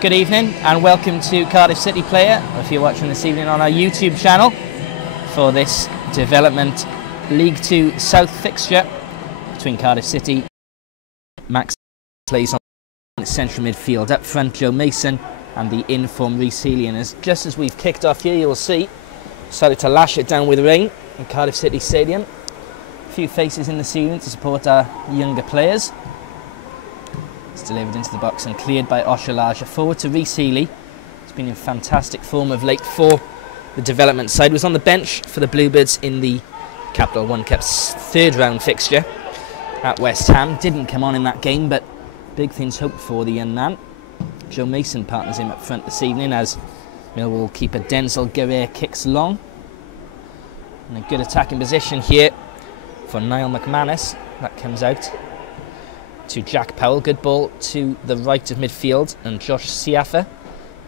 Good evening and welcome to Cardiff City Player, if you're watching this evening on our YouTube channel, for this Development League 2 South fixture between Cardiff City. Max plays on central midfield, up front Joe Mason and the in-form Rhys Healey. And just as we've kicked off here, you'll see, decided to lash it down with rain in Cardiff City Stadium. A few faces in the ceiling to support our younger players. It's delivered into the box and cleared by Oshalaja. Forward to Rhys Healey. He's been in fantastic form of late for the development side. Was on the bench for the Bluebirds in the Capital One Cup's third round fixture at West Ham. Didn't come on in that game, but big things hoped for the young man. Joe Mason partners him up front this evening as Millwall keeper Denzel Guerrero kicks long. And a good attacking position here for Niall McManus. That comes out to Jack Powell. Good ball to the right of midfield and Josh Siafa.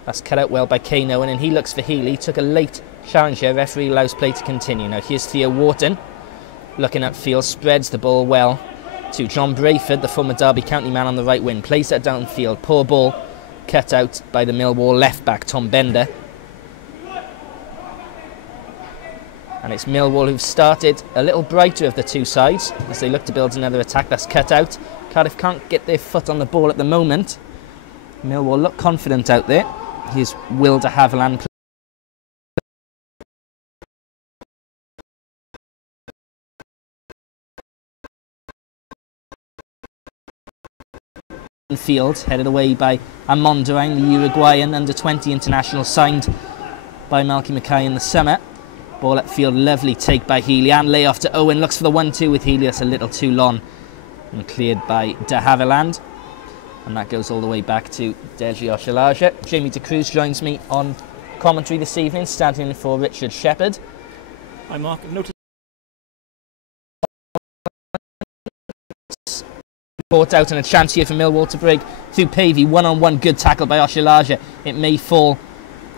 That's cut out well by Kane Owen, and he looks for Healey. Took a late challenge here. Referee allows play to continue. Now here's Theo Wharton looking upfield, spreads the ball well to John Brayford, the former Derby County man on the right wing. Plays that downfield. Poor ball cut out by the Millwall left back Tom Bender. And it's Millwall who've started a little brighter of the two sides as they look to build another attack. That's cut out. Cardiff can't get their foot on the ball at the moment. Millwall look confident out there. Here's Will de Havilland. Field headed away by Amondarain, the Uruguayan under-20 international signed by Malky Mackay in the summer. Ball upfield, lovely take by Healey and lay off to Owen. Looks for the 1-2 with Healey. That's a little too long and cleared by de Havilland. And that goes all the way back to Deji Oshalaja. Jamie De Cruz joins me on commentary this evening, standing in for Richard Shepherd. Hi Mark, I've noticed brought out and a chance here for Millwall to break through Pavey. One-on-one good tackle by Oshalaja. It may fall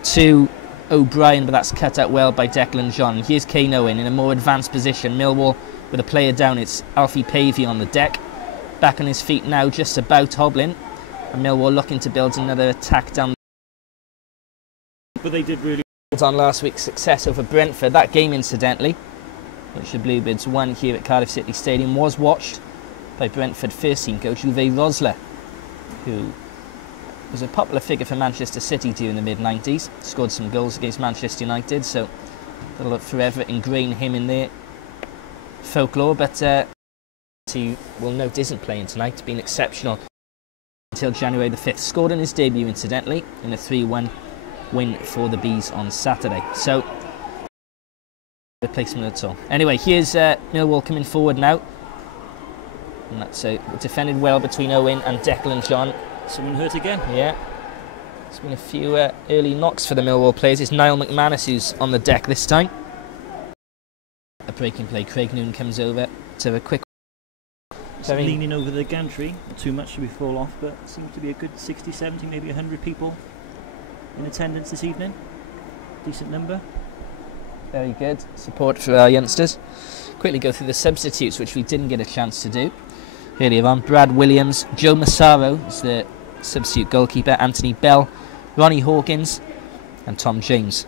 to O'Brien, but that's cut out well by Declan John. Here's Kane Owen in a more advanced position. Millwall with a player down. It's Alfie Pavey on the deck. Back on his feet now, just about hobbling. And Millwall looking to build another attack down. But they did really on last week's success over Brentford. That game, incidentally, which the Bluebirds won here at Cardiff City Stadium, was watched by Brentford first team coach Uwe Rosler, who was a popular figure for Manchester City during the mid-90s. Scored some goals against Manchester United, so that'll forever ingrain him in their folklore. But he will note isn't playing tonight. Been exceptional until January the 5th. Scored in his debut, incidentally, in a 3-1 win for the Bees on Saturday. So, replacement at all. Anyway, here's Millwall coming forward now. And that's defended well between Owen and Declan John. Someone hurt again. Yeah. There's been a few early knocks for the Millwall players. It's Niall McManus who's on the deck this time. A breaking play. Craig Noon comes over to a quick. Leaning over the gantry. Not too much to be fall off, but seems to be a good 60, 70, maybe 100 people in attendance this evening. Decent number. Very good support for our youngsters. Quickly go through the substitutes, which we didn't get a chance to do earlier on. Brad Williams, Joe Massaro is the substitute goalkeeper, Anthony Bell, Ronnie Hawkins and Tom James.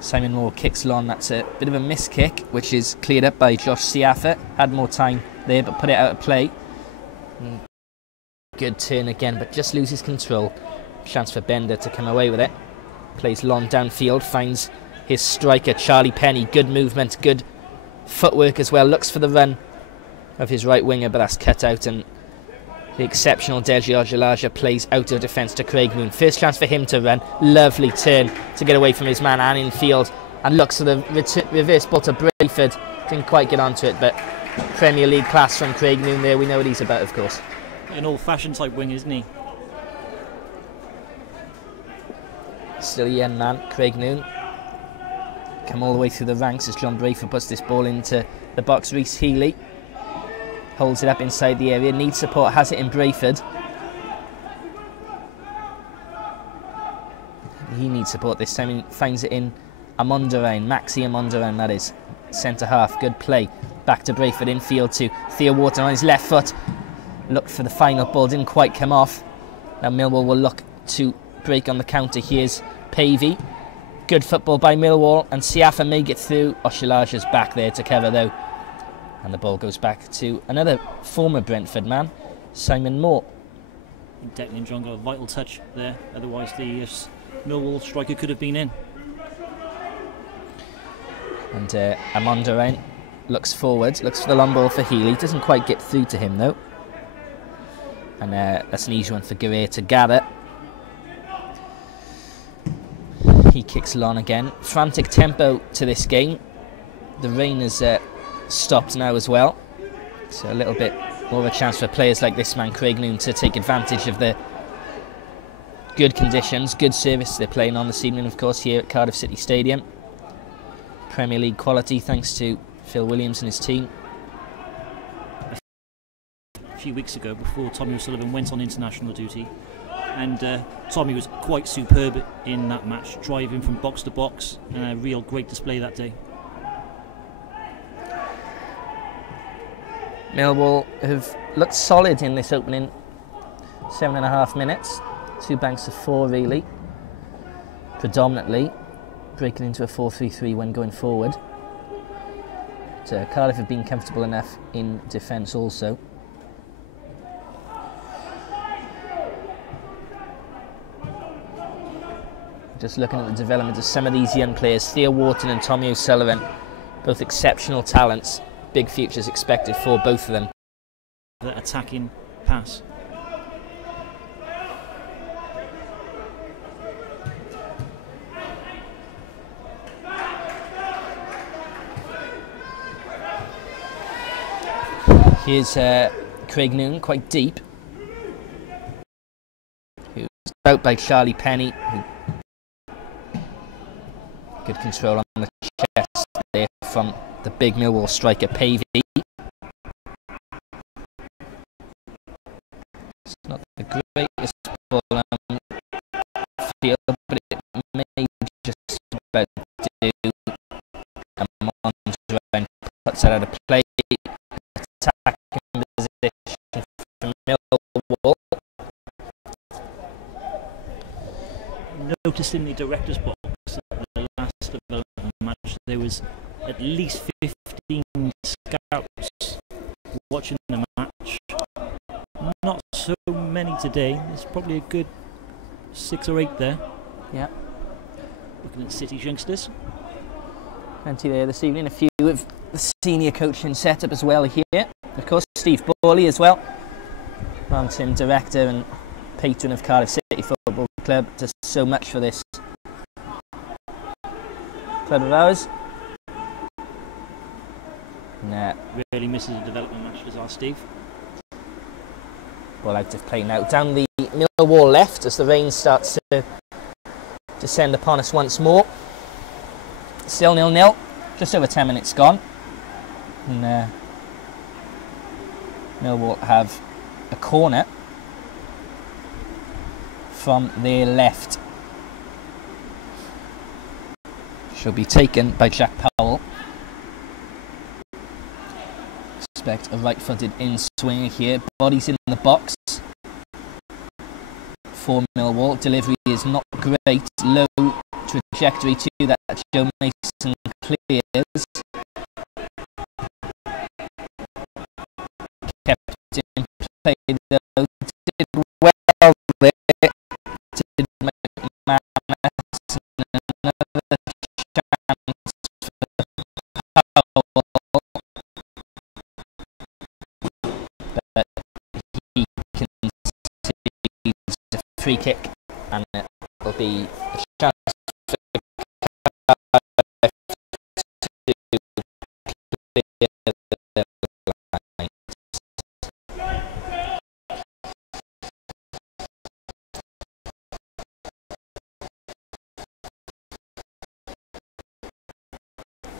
Simon Moore kicks long. That's a bit of a miss kick, which is cleared up by Josh Siafa. Had more time there, but put it out of play. Good turn again, but just loses control. Chance for Bender to come away with it. Plays long downfield, finds his striker Charlie Penny. Good movement, good footwork as well. Looks for the run of his right winger, but that's cut out. And the exceptional Deji Oshalaja plays out of defence to Craig Moon. First chance for him to run. Lovely turn to get away from his man and infield. And looks for the reverse ball to Brayford. Didn't quite get onto it, but Premier League class from Craig Moon there. We know what he's about, of course. An old-fashioned type wing, isn't he? Still a young man, Craig Noon. Come all the way through the ranks as John Brayford puts this ball into the box. Rhys Healey holds it up inside the area, needs support, has it in Brayford. He needs support this time, he finds it in Amondarain, Maxi Amondarain that is. Centre half, good play. Back to Brayford, infield to Theo Wharton on his left foot. Looked for the final ball, didn't quite come off. Now Millwall will look to break on the counter. Here's Pavey. Good football by Millwall, and Siafa may get through. Oshilaja's back there to cover though. And the ball goes back to another former Brentford man, Simon Moore. Declan John got a vital touch there, otherwise the Millwall striker could have been in. And Amondoran looks forward, looks for the long ball for Healy. Doesn't quite get through to him though. And that's an easy one for Guerrero to gather. He kicks along again. Frantic tempo to this game. The rain has stopped now as well. So a little bit more of a chance for players like this man, Craig Noon, to take advantage of the good conditions, good service they're playing on this evening, of course, here at Cardiff City Stadium. Premier League quality thanks to Phil Williams and his team. A few weeks ago, before Tommy O'Sullivan went on international duty, and Tommy was quite superb in that match, driving from box to box, and a real great display that day. Millwall have looked solid in this opening 7.5 minutes. 2 banks of 4 really, predominantly breaking into a 4-3-3 when going forward. But, Cardiff have been comfortable enough in defence also. Just looking at the development of some of these young players, Theo Wharton and Tommy O'Sullivan, both exceptional talents. Big futures expected for both of them. The attacking pass. Here's Craig Noon, quite deep. Who's out by Charlie Penny. Good control on the chest there from the big Millwall striker Pavey. It's not the greatest ball on field, but it may just about do. And Mondrian puts it out of play. Attacking position from Millwall. Noticed in the director's box at the last development match there was at least 15 scouts watching the match. Not so many today. There's probably a good 6 or 8 there. Yeah. Looking at City's youngsters. Plenty there this evening. A few of the senior coaching setup as well here. Of course, Steve Borley as well. Long-term director and patron of Cardiff City Football Club. Does so much for this club of ours. Nah. Really misses a development match, does our Steve. Ball out of play now. Down the Millwall left as the rain starts to descend upon us once more. Still 0-0. Just over 10 minutes gone. And Millwall have a corner from their left. Shall be taken by Jack Powell. Expect a right-footed in-swing here. Body's in the box for Millwall. Delivery is not great. Low trajectory to that. Joe Mason clears. Kept in play though. Did well there. Did McManus. Another chance for Powell. But he concedes a free kick, and it will be a chance for Cardiff to clear the line.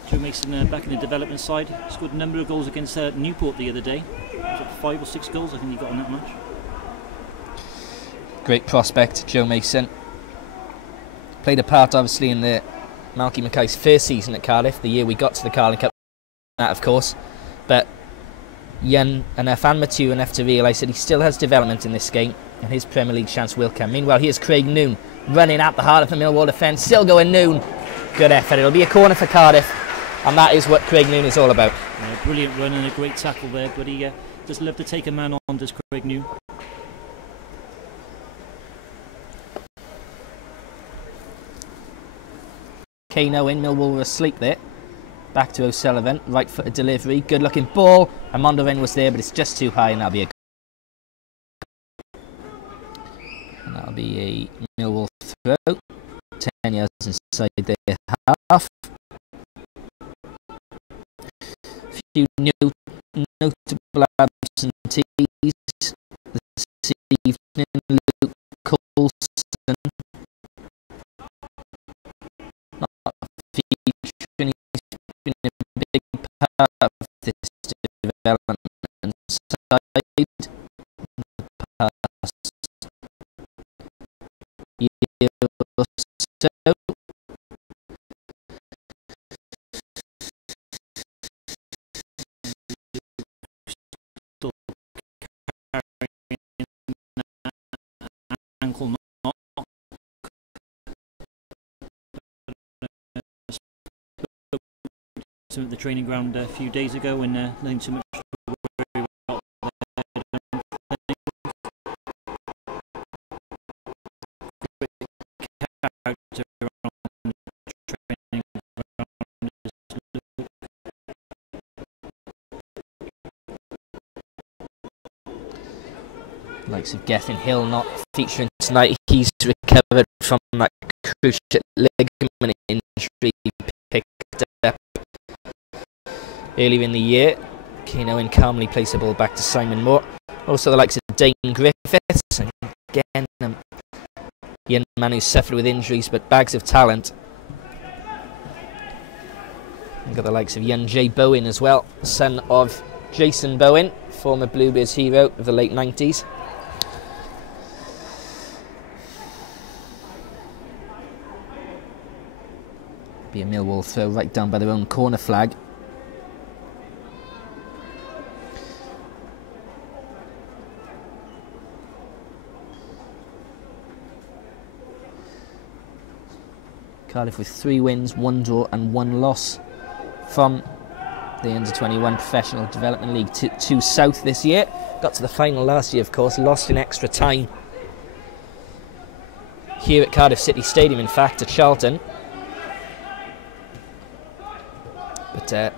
Joe Mason back in the development side. Scored a number of goals against Newport the other day. Was it 5 or 6 goals I think he got on that match? Great prospect, Joe Mason. Played a part obviously in the Malky Mackay's first season at Cardiff, the year we got to the Carling Cup, that of course, but young enough and mature enough to realise that he still has development in this game. and his Premier League chance will come. Meanwhile, here's Craig Noon running at the heart of the Millwall defence. Still going Noon. Good effort. It'll be a corner for Cardiff, and that is what Craig Noon is all about. Yeah, brilliant run and a great tackle there, but he does love to take a man on, does Craig Noon. Kane Owen, Millwall were asleep there. Back to O'Sullivan, right footed delivery, good looking ball. Amondoven was there, but it's just too high, and that'll be a Millwall throw. 10 yards inside their half. A few notable absentees this evening. Luke Coulson not featuring. He's been a big part of this development side in the past year or so. Ankle knock. At the training ground a few days ago, and nothing too much to worry about Likes of Gethin Hill not featuring tonight. He's recovered from that cruciate ligament injury picked up earlier in the year. Kane Owen calmly placed the ball back to Simon Moore. Also the likes of Dane Griffiths, and again young man who suffered with injuries but bags of talent. We've got the likes of young Jay Bowen as well, son of Jason Bowen, former Bluebears hero of the late 90s. Be a Millwall throw right down by their own corner flag. Cardiff with 3 wins, 1 draw and 1 loss from the Under-21 Professional Development League 2 South this year. Got to the final last year, of course, lost in extra time here at Cardiff City Stadium, in fact, to Charlton. But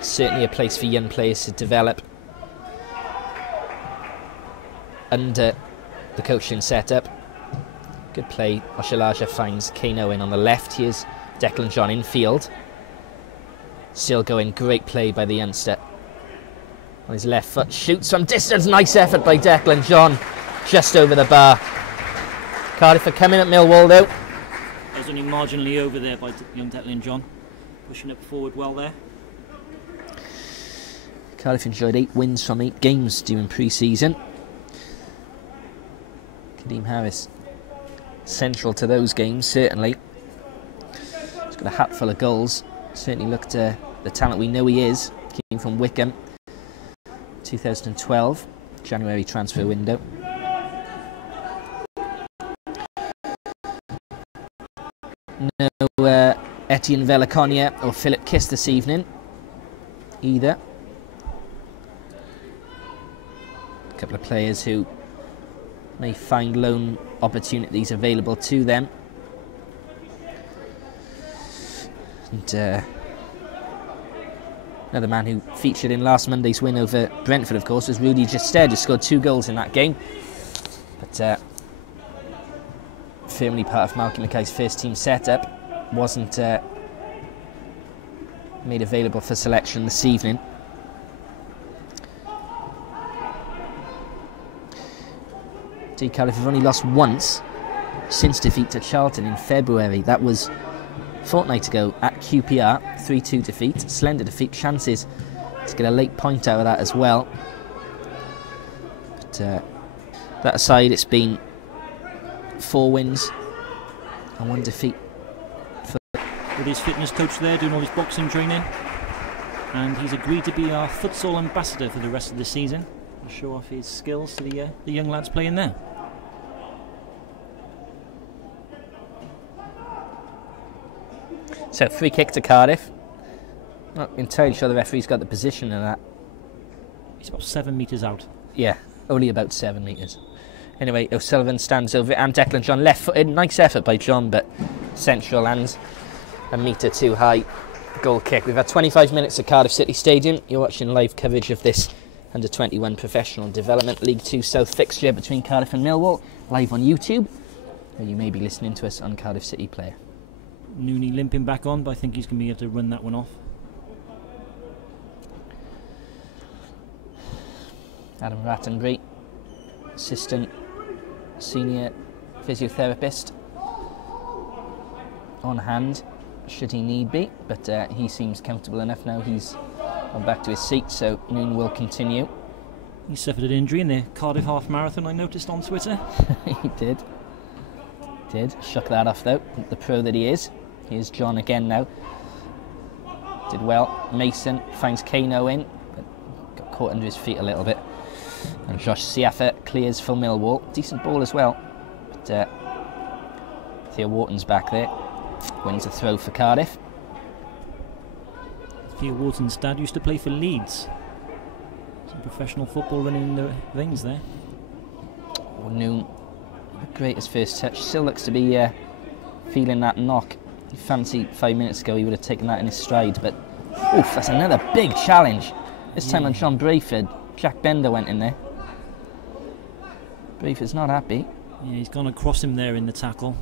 certainly a place for young players to develop under the coaching setup. Good play. Oshalaja finds Kane Owen on the left. Here's Declan John infield. Still going. Great play by the youngster. On his left foot, shoots from distance. Nice effort by Declan John. Just over the bar. Cardiff are coming at Millwall though. That was only marginally over there by young Declan John. Pushing it forward well there. Cardiff enjoyed 8 wins from 8 games during pre-season. Kadeem Harris central to those games, certainly. He's got a hat full of goals. Certainly looked the talent we know he is. Came from Wickham. 2012 January transfer window. No Etienne Velaconia or Philip Kiss this evening either. A couple of players who may find loan opportunities available to them. And another man who featured in last Monday's win over Brentford, of course, was Rudy Gestede, who scored 2 goals in that game. But firmly part of Malky Mackay's first team setup. Wasn't made available for selection this evening. Cardiff have only lost once since defeat to Charlton in February. That was a fortnight ago at QPR, 3-2 defeat. Slender defeat, chances to get a late point out of that as well. But that aside, it's been 4 wins and 1 defeat. With his fitness coach there doing all his boxing training, and he's agreed to be our futsal ambassador for the rest of the season. to show off his skills to the young lads playing there. So free kick to Cardiff. Not entirely sure the referee's got the position of that. He's about 7 metres out. Yeah, only about 7 metres. Anyway, O'Sullivan stands over it, and Declan John left-footed. Nice effort by John, but central and a metre too high. Goal kick. We've had 25 minutes at Cardiff City Stadium. You're watching live coverage of this Under-21 Professional Development League 2 South fixture between Cardiff and Millwall, live on YouTube, or you may be listening to us on Cardiff City Player. Nooney limping back on, but I think he's going to be able to run that one off. Adam Rattenbury, assistant senior physiotherapist, on hand should he need be, but he seems comfortable enough now. He's gone back to his seat, so Noon will continue. He suffered an injury in the Cardiff half marathon, I noticed on Twitter. He did. Shook that off though, the pro that he is. Here's John again now. Did well. Mason finds Kano in, but got caught under his feet a little bit. And Josh Siafa clears for Millwall. Decent ball as well. But Theo Wharton's back there. Wins a throw for Cardiff. Theo Wharton's dad used to play for Leeds. Some professional football running in the veins there. Oh, Noon. Great as first touch. Still looks to be feeling that knock. You fancy 5 minutes ago he would have taken that in his stride, but oof, that's another big challenge. This time on John Brayford. Jack Bender went in there. Brayford's not happy. Yeah, he's gone across him there in the tackle.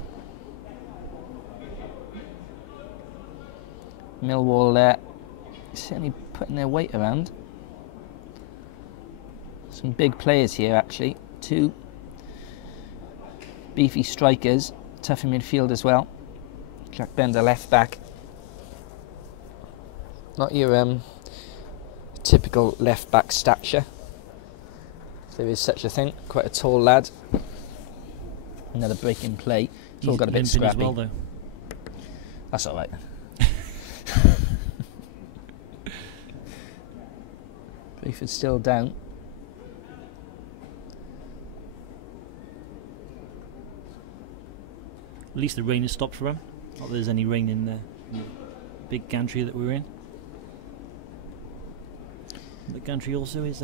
Millwall certainly putting their weight around. Some big players here actually. Two beefy strikers, tough in midfield as well. Jack Bender left back. Not your typical left back stature, if there is such a thing. Quite a tall lad. Another break in play. It's all got a bit scrappy. As well, though. That's all right. Brayford's still down. At least the rain has stopped for him. Not that there's any rain in the big gantry that we're in. The gantry also is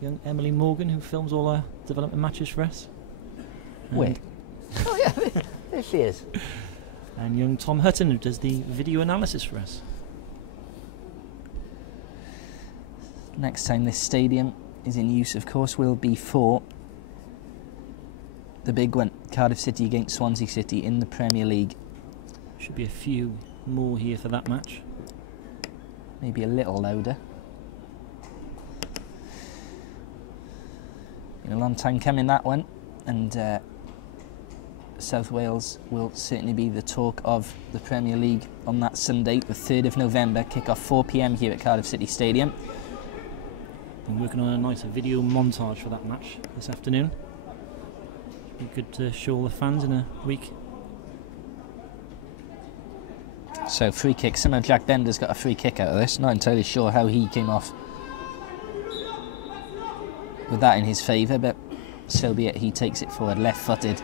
young Emily Morgan, who films all our development matches for us. Where? Oh yeah, there she is. And young Tom Hutton, who does the video analysis for us. Next time this stadium is in use, of course, will be for the big one, Cardiff City against Swansea City in the Premier League. Should be a few more here for that match. Maybe a little louder. Been a long time coming, that one, and South Wales will certainly be the talk of the Premier League on that Sunday, the 3rd of November, kick-off 4 PM here at Cardiff City Stadium. Been working on a nice video montage for that match this afternoon. Be good to show all the fans in a week. So free kick. Somehow Jack Bender's got a free kick out of this. Not entirely sure how he came off with that in his favour, but so be it. He takes it forward, left-footed.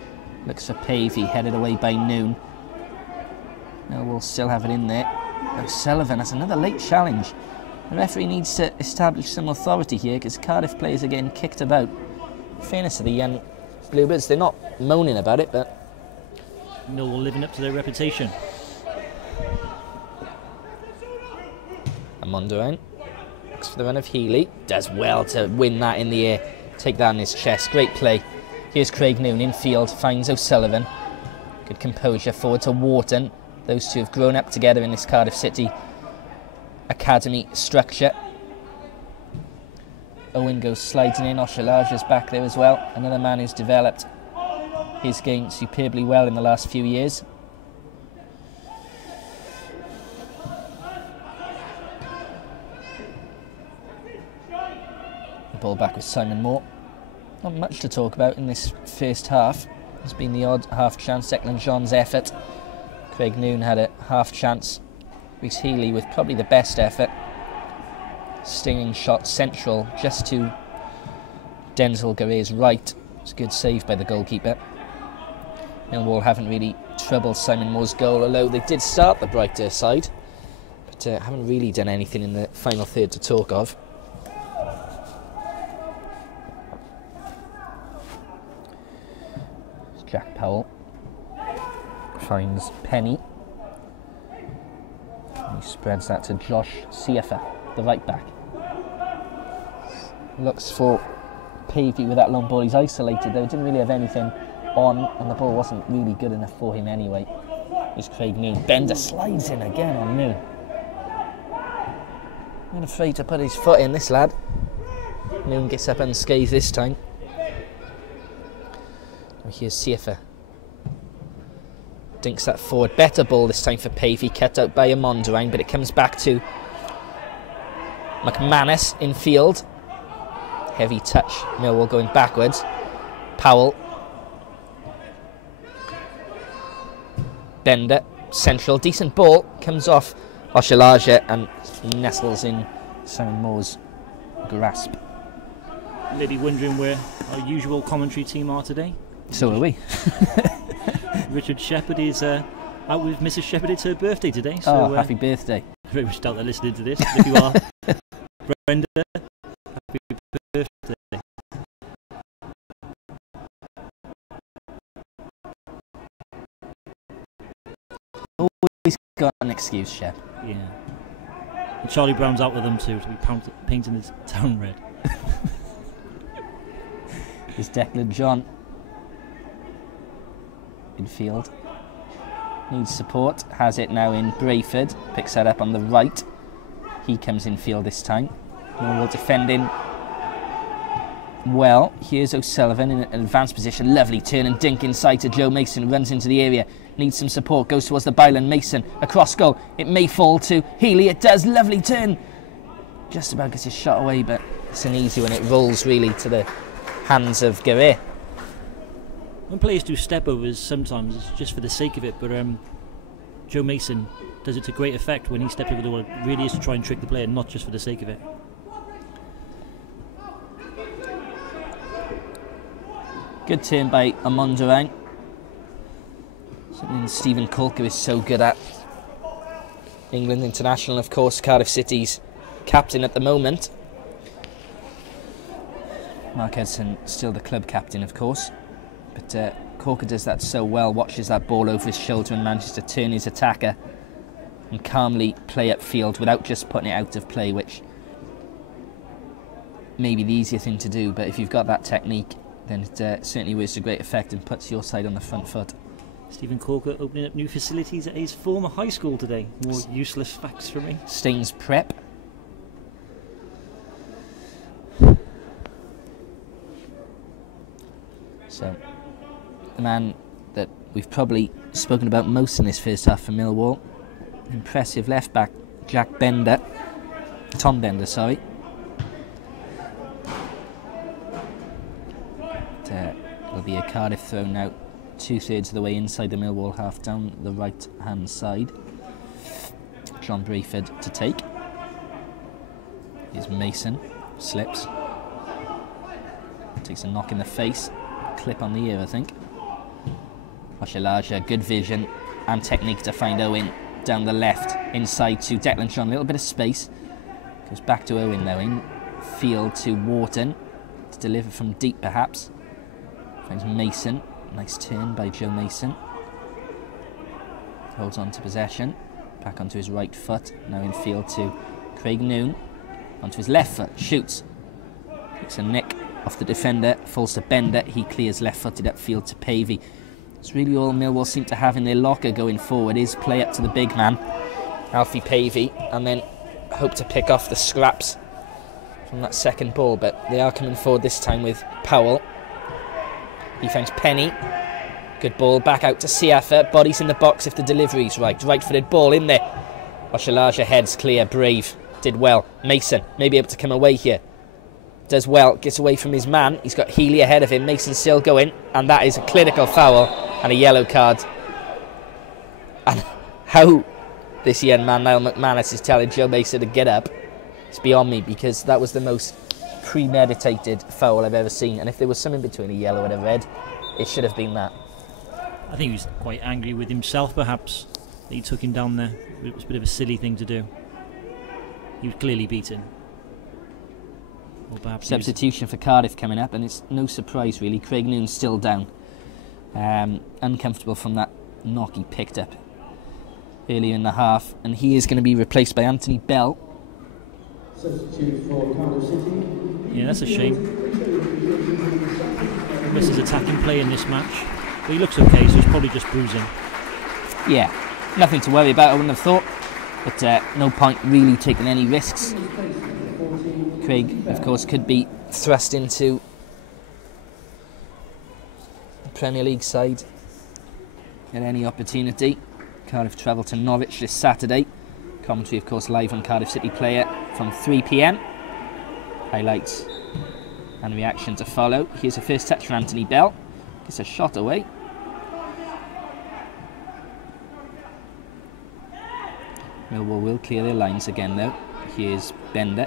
Looks for Pavey, headed away by Noon. Millwall still have it in there. O'Sullivan, that's another late challenge. The referee needs to establish some authority here because Cardiff players are getting kicked about. In fairness to the young Bluebirds, they're not moaning about it, but Millwall living up to their reputation. Amondoan looks for the run of Healy. Does well to win that in the air. Take that in his chest. Great play. Here's Craig Noon in field. Finds O'Sullivan. Good composure forward to Wharton. Those two have grown up together in this Cardiff City academy structure. Owen goes sliding in. Oshalaja's back there as well. Another man who's developed his game superbly well in the last few years. The ball back with Simon Moore. Not much to talk about in this first half. There's been the odd half chance. Declan John's effort. Craig Noon had a half chance. Rhys Healy with probably the best effort. Stinging shot central just to Denzel Guerrero's right. It's a good save by the goalkeeper. Millwall haven't really troubled Simon Moore's goal, although they did start the brighter side, but haven't really done anything in the final third to talk of. Jack Powell finds Penny. And he spreads that to Josh Siefer, the right back. Looks for Pavey with that long ball. He's isolated though, didn't really have anything on, and the ball wasn't really good enough for him anyway. Here's Craig Noon. Bender slides in again on Noon. Not afraid to put his foot in, this lad. Noon gets up unscathed this time. Here's Siefer. Dinks that forward. Better ball this time for Pavey. Cut out by Amondarain, but it comes back to McManus in field. Heavy touch. Millwall going backwards. Powell. Bender. Central. Decent ball. Comes off Oshalaja and nestles in Simon Moore's grasp. Maybe wondering where our usual commentary team are today. So are we. Richard Shepherd is out with Mrs. Shepherd. It's her birthday today. So, happy birthday. Very much doubt they're listening to this. If you are, Brenda, happy birthday. Always got an excuse, Shep. Yeah. And Charlie Brown's out with them too, to be painting his town red. Here's Declan John. In field. Needs support. Has it now in Brayford. Picks that up on the right. He comes in field this time. Millwall defending well. Here's O'Sullivan in an advanced position. Lovely turn and dink inside to Joe Mason. Runs into the area. Needs some support. Goes towards the byline. Mason. Across goal. It may fall to Healy. It does. Lovely turn. Just about gets his shot away, but it's an easy one. It rolls really to the hands of Guerrero. When players do step overs, sometimes it's just for the sake of it, but Joe Mason does it to great effect when he steps over the wall. It really is to try and trick the player, not just for the sake of it. Good turn by Amondarain. Something Stephen Colker is so good at. England international, of course, Cardiff City's captain at the moment. Mark Edson still the club captain, of course. But Corker does that so well, watches that ball over his shoulder and manages to turn his attacker and calmly play upfield without just putting it out of play, which may be the easier thing to do, but if you've got that technique, then it certainly works to great effect and puts your side on the front foot. Stephen Corker opening up new facilities at his former high school today. More useless facts for me. Staines Prep. So, the man that we've probably spoken about most in this first half for Millwall. Impressive left back, Tom Bender, sorry. It'll be a Cardiff throw now, 2/3 of the way inside the Millwall half, down the right hand side. John Brayford to take. Here's Mason, slips. Takes a knock in the face. Clip on the ear, I think. Oshalaja, good vision and technique to find Owen down the left, inside to Declan John, a little bit of space. Goes back to Owen now, in field to Wharton, to deliver from deep perhaps. Finds Mason, nice turn by Joe Mason. Holds on to possession, back onto his right foot, now in field to Craig Noon, onto his left foot, shoots. Takes a nick off the defender, falls to Bender, he clears left-footed upfield to Pavey. It's really all Millwall seem to have in their locker going forward is play up to the big man, Alfie Pavey, and then hope to pick off the scraps from that second ball, but they are coming forward this time with Powell. He finds Penny, good ball, back out to Siafa, bodies in the box if the delivery's right, right-footed ball in there. Oshalaja heads clear, brave, did well. Mason may be able to come away here. Does well, gets away from his man. He's got Healy ahead of him. Mason still going, and that is a clinical foul and a yellow card. And how this young man, Niall McManus, is telling Joe Mason to get up, it's beyond me, because that was the most premeditated foul I've ever seen. And if there was something between a yellow and a red, it should have been that. I think he was quite angry with himself, perhaps, that he took him down there. It was a bit of a silly thing to do. He was clearly beaten. Or perhaps substitution for Cardiff coming up, and it's no surprise really. Craig Noon's still down. Uncomfortable from that knock he picked up earlier in the half, and he is going to be replaced by Anthony Bell. Substitute for Cardiff City. Yeah, that's a shame. He misses attacking play in this match, but he looks okay, so it's probably just bruising. Yeah, nothing to worry about, I wouldn't have thought, but no point really taking any risks. Craig, of course, could be thrust into the Premier League side at any opportunity. Cardiff travel to Norwich this Saturday. Commentary, of course, live on Cardiff City Player from 3 p.m. Highlights and reaction to follow. Here's a first touch from Anthony Bell. Gets a shot away. Millwall will clear their lines again, though. Here's Bender.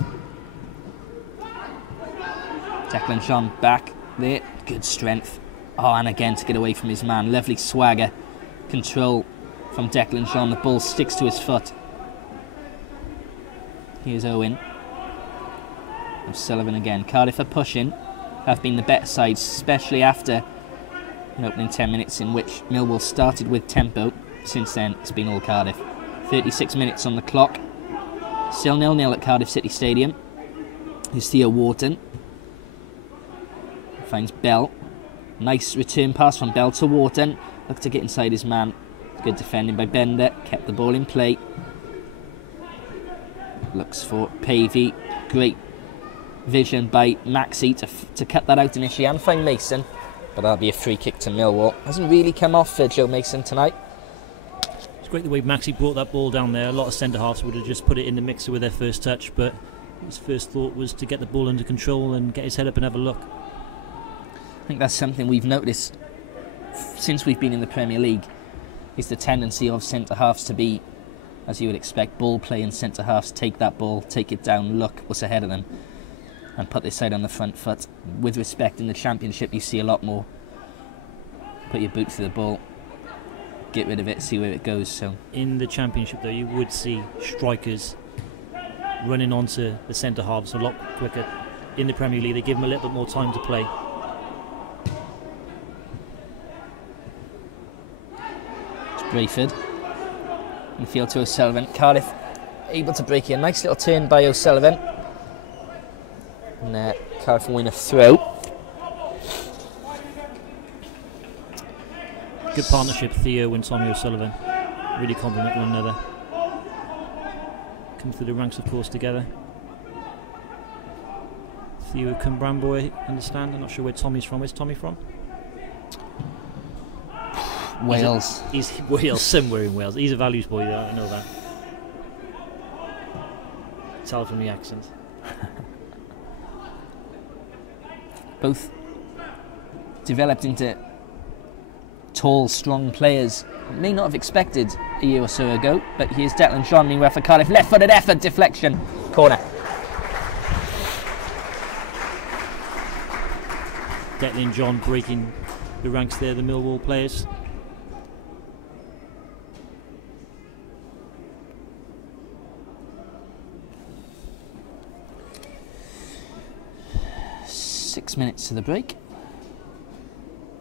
Declan John back there. Good strength. Oh, and again to get away from his man. Lovely swagger. Control from Declan John. The ball sticks to his foot. Here's Owen. O'Sullivan again. Cardiff are pushing. Have been the better side, especially after an opening 10 minutes in which Millwall started with tempo. Since then, it's been all Cardiff. 36 minutes on the clock. Still 0-0 at Cardiff City Stadium. Here's Theo Wharton. Finds Bell. Nice return pass from Bell to Wharton. Looked to get inside his man. Good defending by Bender. Kept the ball in play. Looks for Pavey. Great vision by Maxey to cut that out initially and find Mason. But that'll be a free kick to Millwall. Hasn't really come off for Joe Mason tonight. It's great the way Maxey brought that ball down there. A lot of centre-halves would have just put it in the mixer with their first touch, but his first thought was to get the ball under control and get his head up and have a look. I think that's something we've noticed since we've been in the Premier League, is the tendency of centre-halves to be, as you would expect, ball play, and centre-halves take that ball, take it down, look what's ahead of them, and put their side on the front foot. With respect, in the Championship, you see a lot more. Put your boot through the ball, get rid of it, see where it goes. So in the Championship, though, you would see strikers running onto the centre-halves a lot quicker. In the Premier League, they give them a little bit more time to play. Brayford in field to O'Sullivan. Cardiff able to break in. Nice little turn by O'Sullivan. And Cardiff win a throw. Good partnership, Theo and Tommy O'Sullivan. Really complement one another. Come through the ranks, of course, together. Theo Cumbrambo, I understand. I'm not sure where Tommy's from. Where's Tommy from? Wales. He's Wales, somewhere in Wales. He's a values boy, though, I know that. Tell from the accent. Both developed into tall, strong players. May not have expected a year or so ago, but here's Declan John, meanwhile for Cardiff. Left-footed effort, deflection, corner. Declan John breaking the ranks there, the Millwall players. Minutes to the break.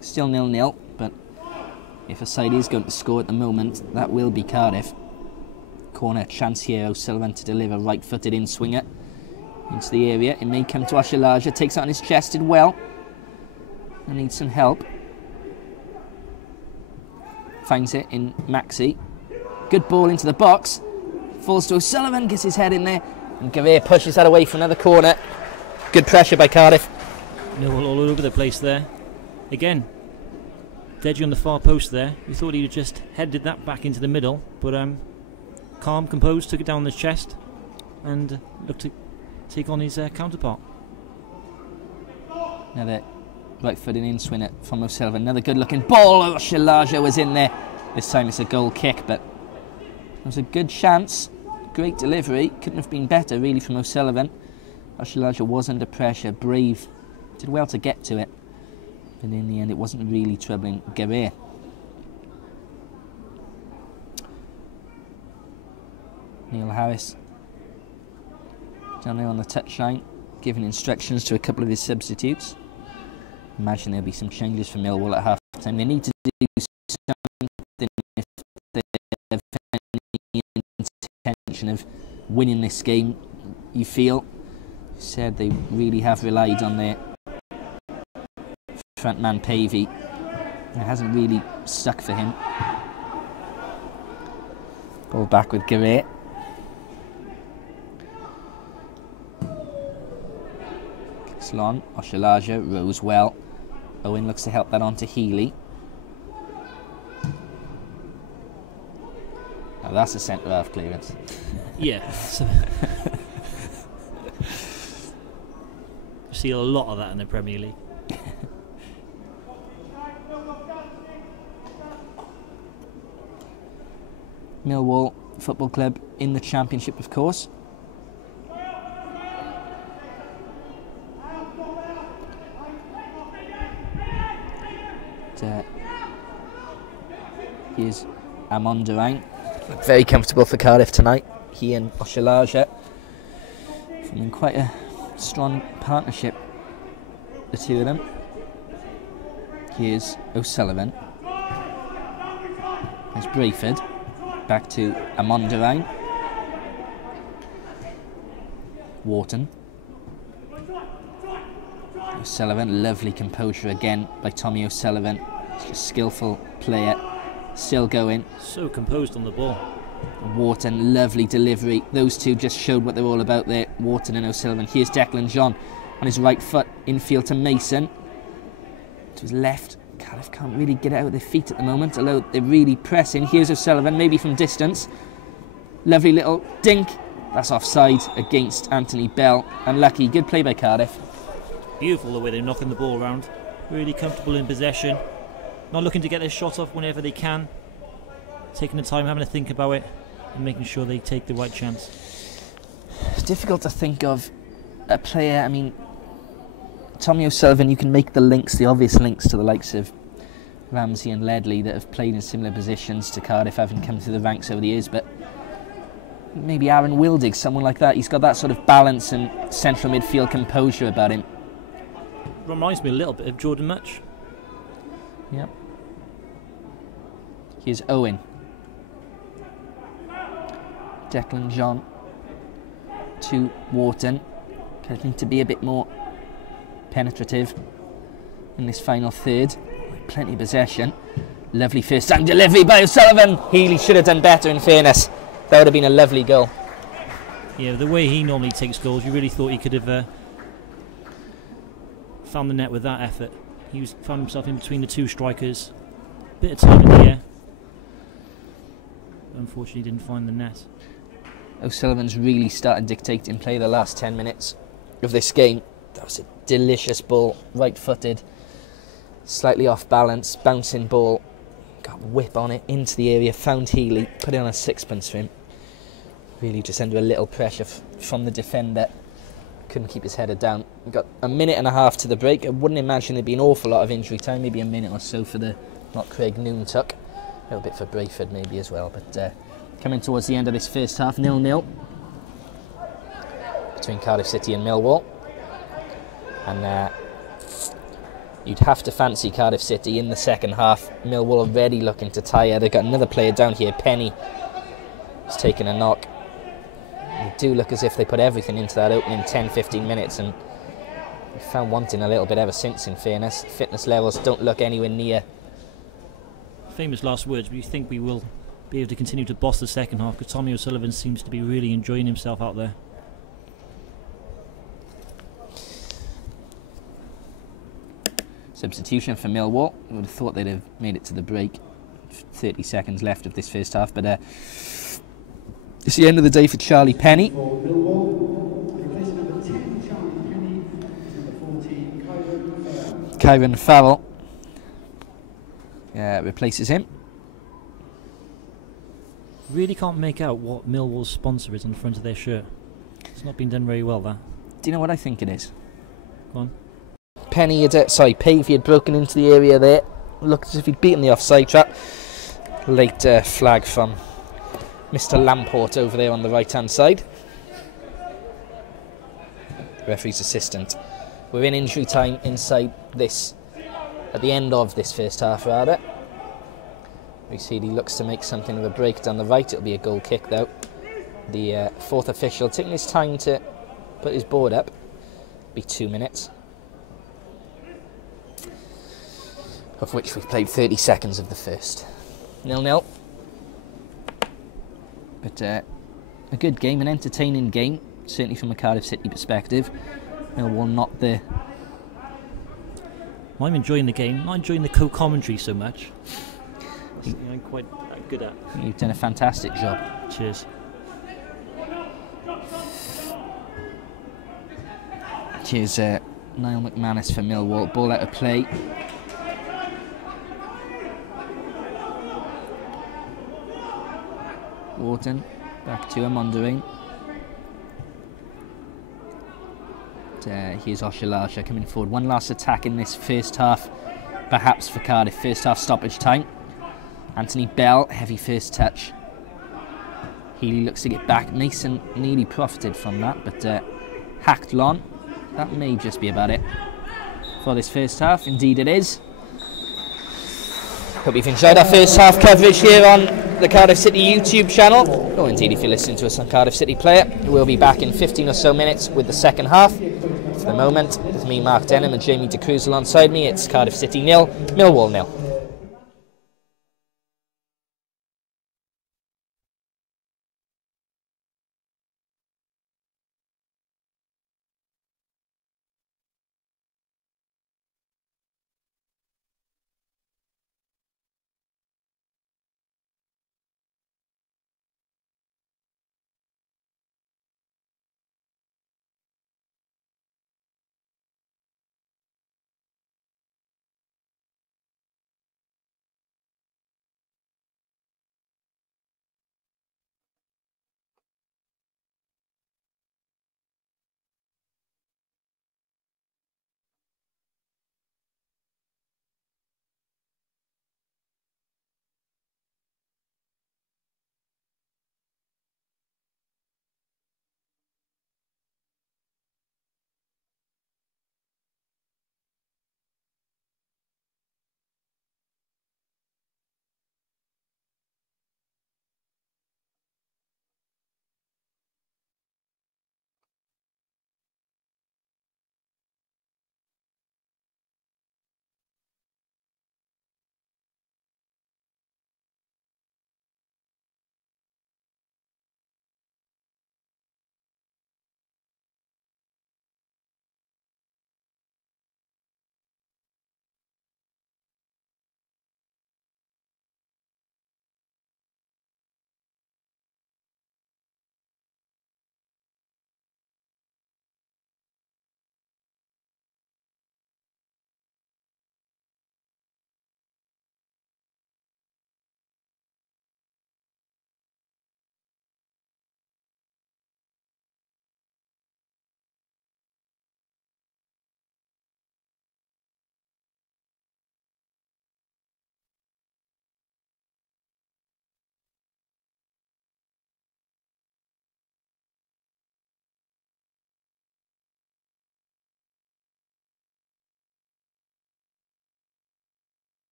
Still 0-0, but if a side is going to score at the moment, that will be Cardiff. Corner chance here. O'Sullivan to deliver, right-footed in swinger into the area. It may come to Ashalaja. Takes it on his chest, did well. I need some help. Finds it in Maxey. Good ball into the box. Falls to O'Sullivan, gets his head in there, and Gavir pushes that away for another corner. Good pressure by Cardiff. Millwall all over the place there. Again, Deji on the far post there. You thought he'd just headed that back into the middle, but calm, composed, took it down on his chest and looked to take on his counterpart. Another right-footed in-swinger from O'Sullivan. Another good-looking ball. Oh, Shalaja was in there. This time it's a goal kick, but it was a good chance. Great delivery. Couldn't have been better, really, from O'Sullivan. Oshalaja was under pressure, brave, did well to get to it, but in the end it wasn't really troubling Guerre. Neil Harris down there on the touchline, giving instructions to a couple of his substitutes. Imagine there'll be some changes for Millwall at half time. They need to do something if they have any intention of winning this game. You feel, said they really have relied on their front man Pavey. It hasn't really stuck for him. Ball back with Guerre. Slon, Oshalaja, rose well. Owen looks to help that on to Healy. Now that's a centre-half clearance. Yeah. You see a lot of that in the Premier League. Millwall Football Club in the Championship, of course. Here's Amon Durang. Very comfortable for Cardiff tonight. He and Oshalaja forming quite a strong partnership, the two of them. Here's O'Sullivan. There's Brentford. Back to Amon Durang. Wharton. O'Sullivan, lovely composure again by Tommy O'Sullivan. He's a skillful player, still going. So composed on the ball. Wharton, lovely delivery. Those two just showed what they're all about there, Wharton and O'Sullivan. Here's Declan John on his right foot, infield to Mason. To his left, Cardiff can't really get it out with their feet at the moment, although they're really pressing. Here's O'Sullivan, maybe from distance. Lovely little dink. That's offside against Anthony Bell. Unlucky, good play by Cardiff. Beautiful the way they're knocking the ball around. Really comfortable in possession. Not looking to get their shot off whenever they can. Taking the time, having to think about it, and making sure they take the right chance. It's difficult to think of a player. I mean, Tommy O'Sullivan, you can make the links, the obvious links to the likes of Ramsey and Ledley that have played in similar positions to Cardiff, having come through the ranks over the years, but maybe Aaron Wildig, someone like that. He's got that sort of balance and central midfield composure about him. Reminds me a little bit of Jordan Much. Yep. Here's Owen. Declan John to Wharton. Going to need to be a bit more penetrative in this final third. Plenty of possession. Lovely first time delivery by O'Sullivan. Healy should have done better, in fairness. That would have been a lovely goal. Yeah, the way he normally takes goals, you really thought he could have found the net with that effort. He found himself in between the two strikers. Bit of time in the air. Unfortunately, didn't find the net. O'Sullivan's really started dictating play the last 10 minutes of this game. That was a delicious ball, right-footed, slightly off balance, bouncing ball. Got whip on it into the area, found Healy, put it on a sixpence for him. Really just under a little pressure from the defender. Couldn't keep his header down. We've got a minute and a half to the break. I wouldn't imagine there'd be an awful lot of injury time, maybe a minute or so for the not Craig Noontuck. A little bit for Brayford maybe as well, but coming towards the end of this first half, 0-0 between Cardiff City and Millwall. And you'd have to fancy Cardiff City in the second half. Millwall already looking to tire. They've got another player down here, Penny. He's taken a knock. They do look as if they put everything into that opening 10-15 minutes, and we found wanting a little bit ever since, in fairness. Fitness levels don't look anywhere near. Famous last words, but you think we will be able to continue to boss the second half, because Tommy O'Sullivan seems to be really enjoying himself out there. Substitution for Millwall. I would have thought they'd have made it to the break. 30 seconds left of this first half, but it's the end of the day for Charlie Penny. For Millwall, replacement number 10, Charlie Penny, number 14, Kyron Farrell replaces him. Really can't make out what Millwall's sponsor is on the front of their shirt. It's not been done very well, that. Do you know what I think it is? Go on. Pavey had broken into the area there. Looked as if he'd beaten the offside trap. Late flag from Mr. Lamport over there on the right-hand side. Referee's assistant. We're in injury time inside this, at the end of this first half rather. We see he looks to make something of a break down the right. It'll be a goal kick though. The fourth official taking his time to put his board up. Be 2 minutes. Of which we've played 30 seconds of the first. 0-0. But a good game, an entertaining game, certainly from a Cardiff City perspective. Millwall not the... I'm enjoying the game, not enjoying the co-commentary so much. I'm quite good at. You've done a fantastic job. Cheers. Here's Niall McManus for Millwall. Ball out of play. Wharton back to Amondering. Here's Oshilasha coming forward. One last attack in this first half, perhaps for Cardiff. First half stoppage time. Anthony Bell, heavy first touch. Healy looks to get back. Mason nearly profited from that, but hacked Lon. That may just be about it for this first half. Indeed it is. Hope you've enjoyed our first half coverage here on the Cardiff City YouTube channel, or indeed if you're listening to us on Cardiff City Player. We'll be back in 15 or so minutes with the second half. For the moment, with me, Mark Denham, and Jamie De Cruz alongside me, it's Cardiff City 0, Millwall 0.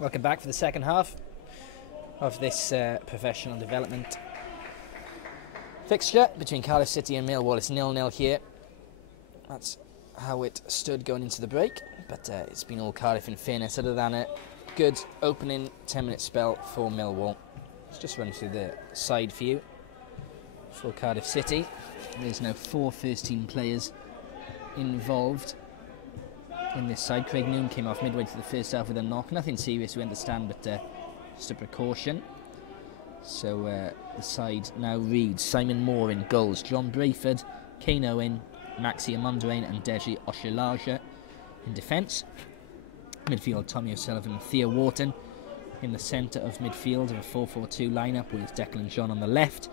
Welcome back for the second half of this professional development fixture between Cardiff City and Millwall. It's 0-0 here. That's how it stood going into the break, but it's been all Cardiff in fairness, other than a good opening 10-minute spell for Millwall. Let's just run through the side for you. For Cardiff City, there's now 4 first-team players involved in this side. Craig Noon came off midway through the first half with a knock. Nothing serious, we understand, but just a precaution. So the side now reads Simon Moore in goals, John Brayford, Kane Owen, Maxi Amondrain and Deji Oshilaja in defence. Midfield, Tommy O'Sullivan and Theo Wharton. In the centre of midfield of a 4-4-2 lineup with Declan John on the left,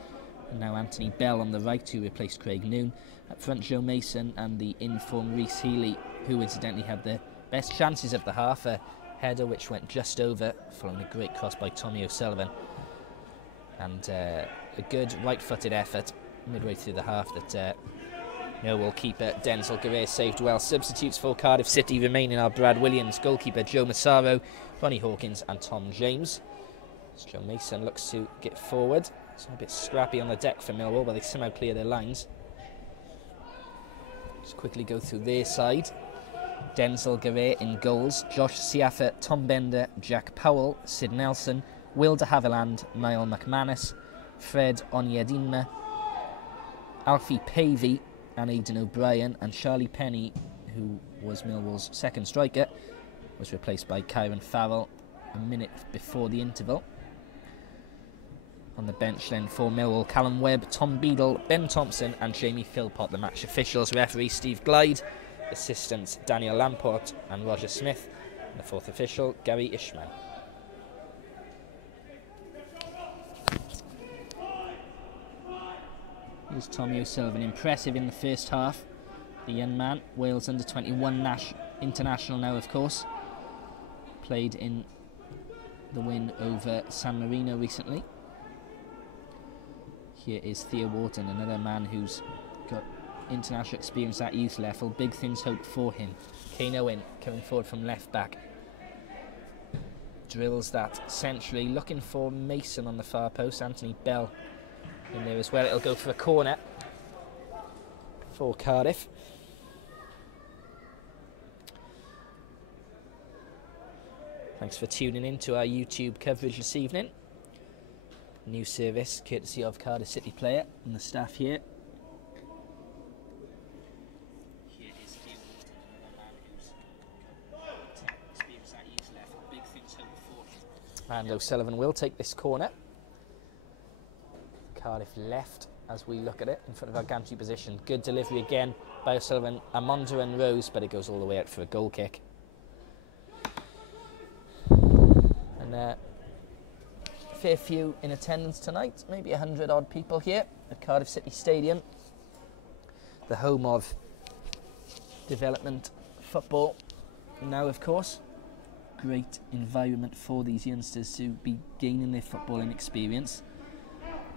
and now Anthony Bell on the right, who replaced Craig Noon. Up front, Joe Mason and the in-form Rhys Healy, who incidentally had the best chances of the half. A header which went just over, following a great cross by Tommy O'Sullivan. And a good right-footed effort midway through the half that Millwall keeper Denzel Guerrero saved well. Substitutes for Cardiff City remaining are Brad Williams, goalkeeper Joe Massaro, Ronnie Hawkins and Tom James. As Joe Mason looks to get forward. It's a bit scrappy on the deck for Millwall, but they somehow clear their lines. Just quickly go through their side. Denzel Guerrero in goals, Josh Siafa, Tom Bender, Jack Powell, Sid Nelson, Will de Havilland, Niall McManus, Fred Onyedinma, Alfie Pavey and Aidan O'Brien, and Charlie Penny, who was Millwall's second striker, was replaced by Kyron Farrell a minute before the interval. On the bench then for Millwall, Callum Webb, Tom Beadle, Ben Thompson and Jamie Philpott, the match officials. Referee Steve Glyde, assistants Daniel Lamport and Roger Smith, and the fourth official Gary Ishmael. Here's Tommy O'Sullivan, impressive in the first half. The young man, Wales under-21 international now, of course. Played in the win over San Marino recently. Here is Theo Wharton, another man who's got international experience at youth level. Big things hoped for him. Kane Owen coming forward from left back. Drills that centrally, looking for Mason on the far post. Anthony Bell in there as well. It'll go for a corner for Cardiff. Thanks for tuning in to our YouTube coverage this evening. New service courtesy of Cardiff City player and the staff here. Here is Theo Wharton, another man who's got experience at youth level. Big things hope for him. And O'Sullivan will take this corner. Cardiff left as we look at it in front of our gantry position. Good delivery again by O'Sullivan. Amonda and Rose, but it goes all the way out for a goal kick. And fair few in attendance tonight, maybe 100 odd people here at Cardiff City Stadium, the home of development football now, of course. Great environment for these youngsters to be gaining their footballing experience.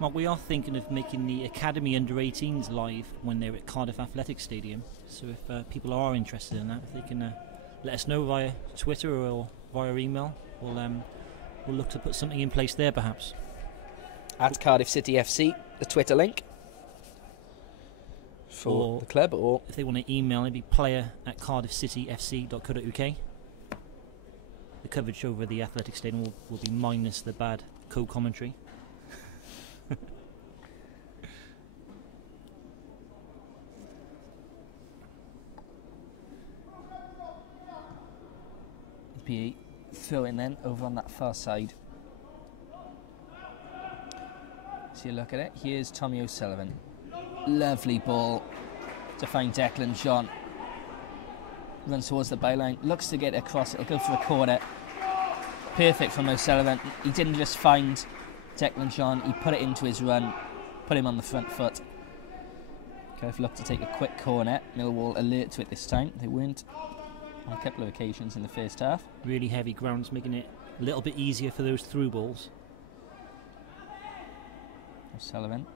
Mark, we are thinking of making the Academy Under-18s live when they're at Cardiff Athletic Stadium, so if people are interested in that, if they can let us know via Twitter or via email, we'll look to put something in place there perhaps. At Cardiff City FC, the Twitter link for the club, or if they want to email, it'd be player@cardiffcityfc.co.uk. The coverage over the Athletic Stadium will be minus the bad co-commentary. be throw in then over on that far side. So you look at it. Here's Tommy O'Sullivan. Lovely ball to find Declan John. Runs towards the byline. Looks to get across. It'll go for a corner. Perfect from O'Sullivan. He didn't just find Declan John. He put it into his run. Put him on the front foot. Cardiff looked to take a quick corner. Millwall alert to it this time. They weren't on a couple of occasions in the first half. Really heavy grounds, making it a little bit easier for those through balls. O'Sullivan.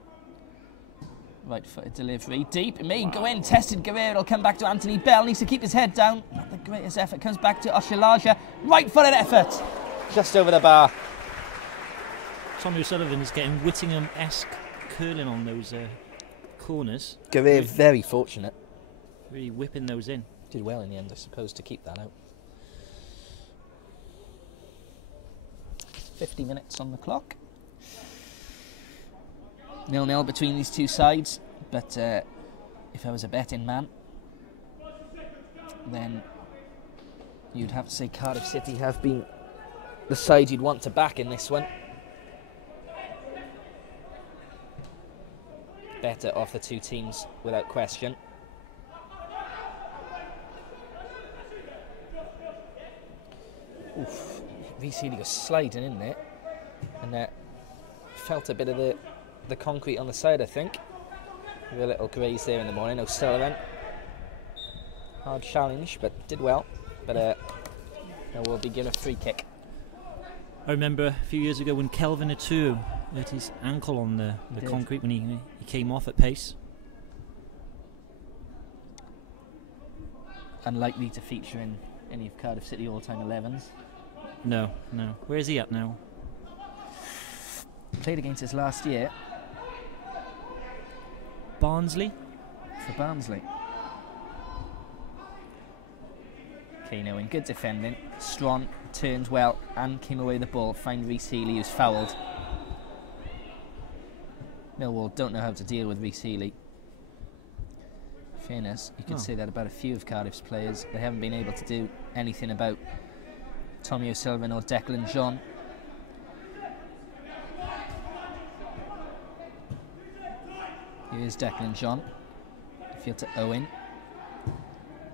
Right footed delivery. Deep. It may go in. Tested Guerrero. It'll come back to Anthony Bell. Needs to keep his head down. Not the greatest effort. Comes back to Oshilaja. Right footed effort. just over the bar. Tommy O'Sullivan is getting Whittingham-esque curling on those corners. Guerrero very fortunate. Really whipping those in. Did well in the end, I suppose, to keep that out. 50 minutes on the clock. 0-0 between these two sides, but if I was a betting man, then you'd have to say Cardiff City have been the side you'd want to back in this one. Better of the two teams, without question. Oof, Reece Healy was sliding in there, and felt a bit of the concrete on the side, I think. With a little graze there in the morning. O'Sullivan, hard challenge, but did well. But will be given a free kick. I remember a few years ago when Kelvin Atu hurt his ankle on the concrete when he came off at pace. Unlikely to feature in any of Cardiff City all-time 11s. No. Where is he at now? Played against us last year. Barnsley? For Barnsley. Kano in good defending. Strong turned well and came away with the ball. Find Reece Healy, who's fouled. Millwall don't know how to deal with Reece Healy. Fairness, you could say that about a few of Cardiff's players. They haven't been able to do anything about Tommy O'Sullivan or Declan John. Here's Declan John. Field to Owen.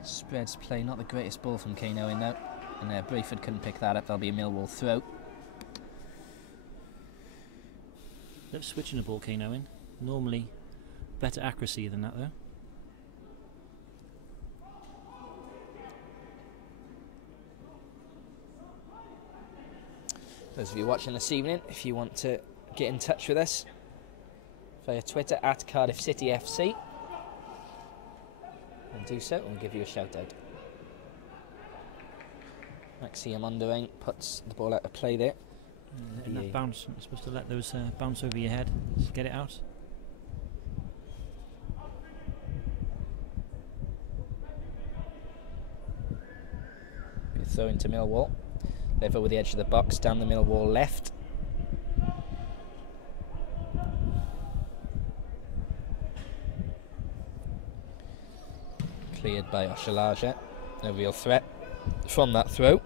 Spreads play, not the greatest ball from Kane Owen now. And Brentford couldn't pick that up. That'll be a Millwall throw. They're switching the ball, Kane Owen. Normally better accuracy than that, though. Those of you watching this evening, if you want to get in touch with us via Twitter at Cardiff City FC, and do so, and we'll give you a shout out. Maxi Amundering puts the ball out of play there. And that bounce, you're supposed to let those bounce over your head. Just get it out. Throw into Millwall. Level with the edge of the box, down the Millwall left. Cleared by Oshalaja. No real threat from that throw.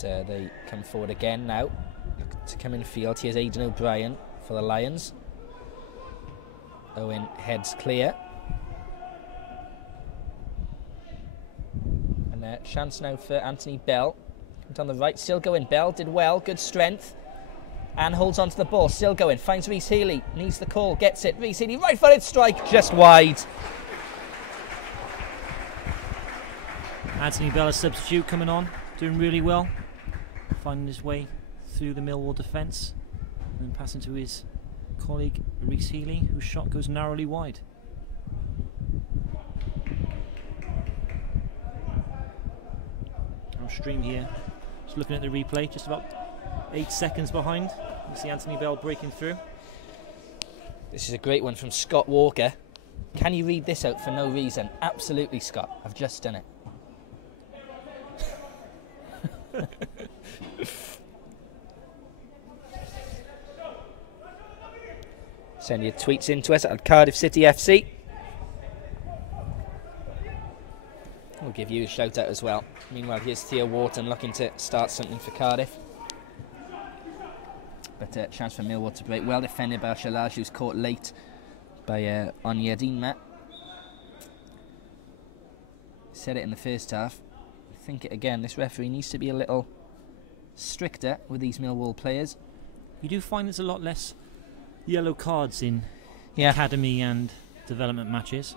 But, they come forward again now. Look to come in field. Here's Aidan O'Brien for the Lions. Owen heads clear. And chance now for Anthony Bell. On the right, still going. Bell did well, good strength. And holds on to the ball, still going. Finds Reece Healy, needs the call, gets it. Reece Healy, right-footed strike, just wide. Anthony Bell, a substitute, coming on, doing really well. Finding his way through the Millwall defence. And then passing to his colleague Reece Healy, whose shot goes narrowly wide. On stream here, just looking at the replay, just about 8 seconds behind. You see Anthony Bell breaking through. This is a great one from Scott Walker. Can you read this out for no reason? Absolutely, Scott. I've just done it. Send your tweets in to us at Cardiff City FC. We'll give you a shout out as well. Meanwhile, here's Theo Wharton looking to start something for Cardiff. But chance for Millwall to break. Well defended by Shalaj, who's caught late by Onyedinma. Said it in the first half. I think it again. This referee needs to be a little stricter with these Millwall players. You do find there's a lot less yellow cards in Yeah. academy and development matches.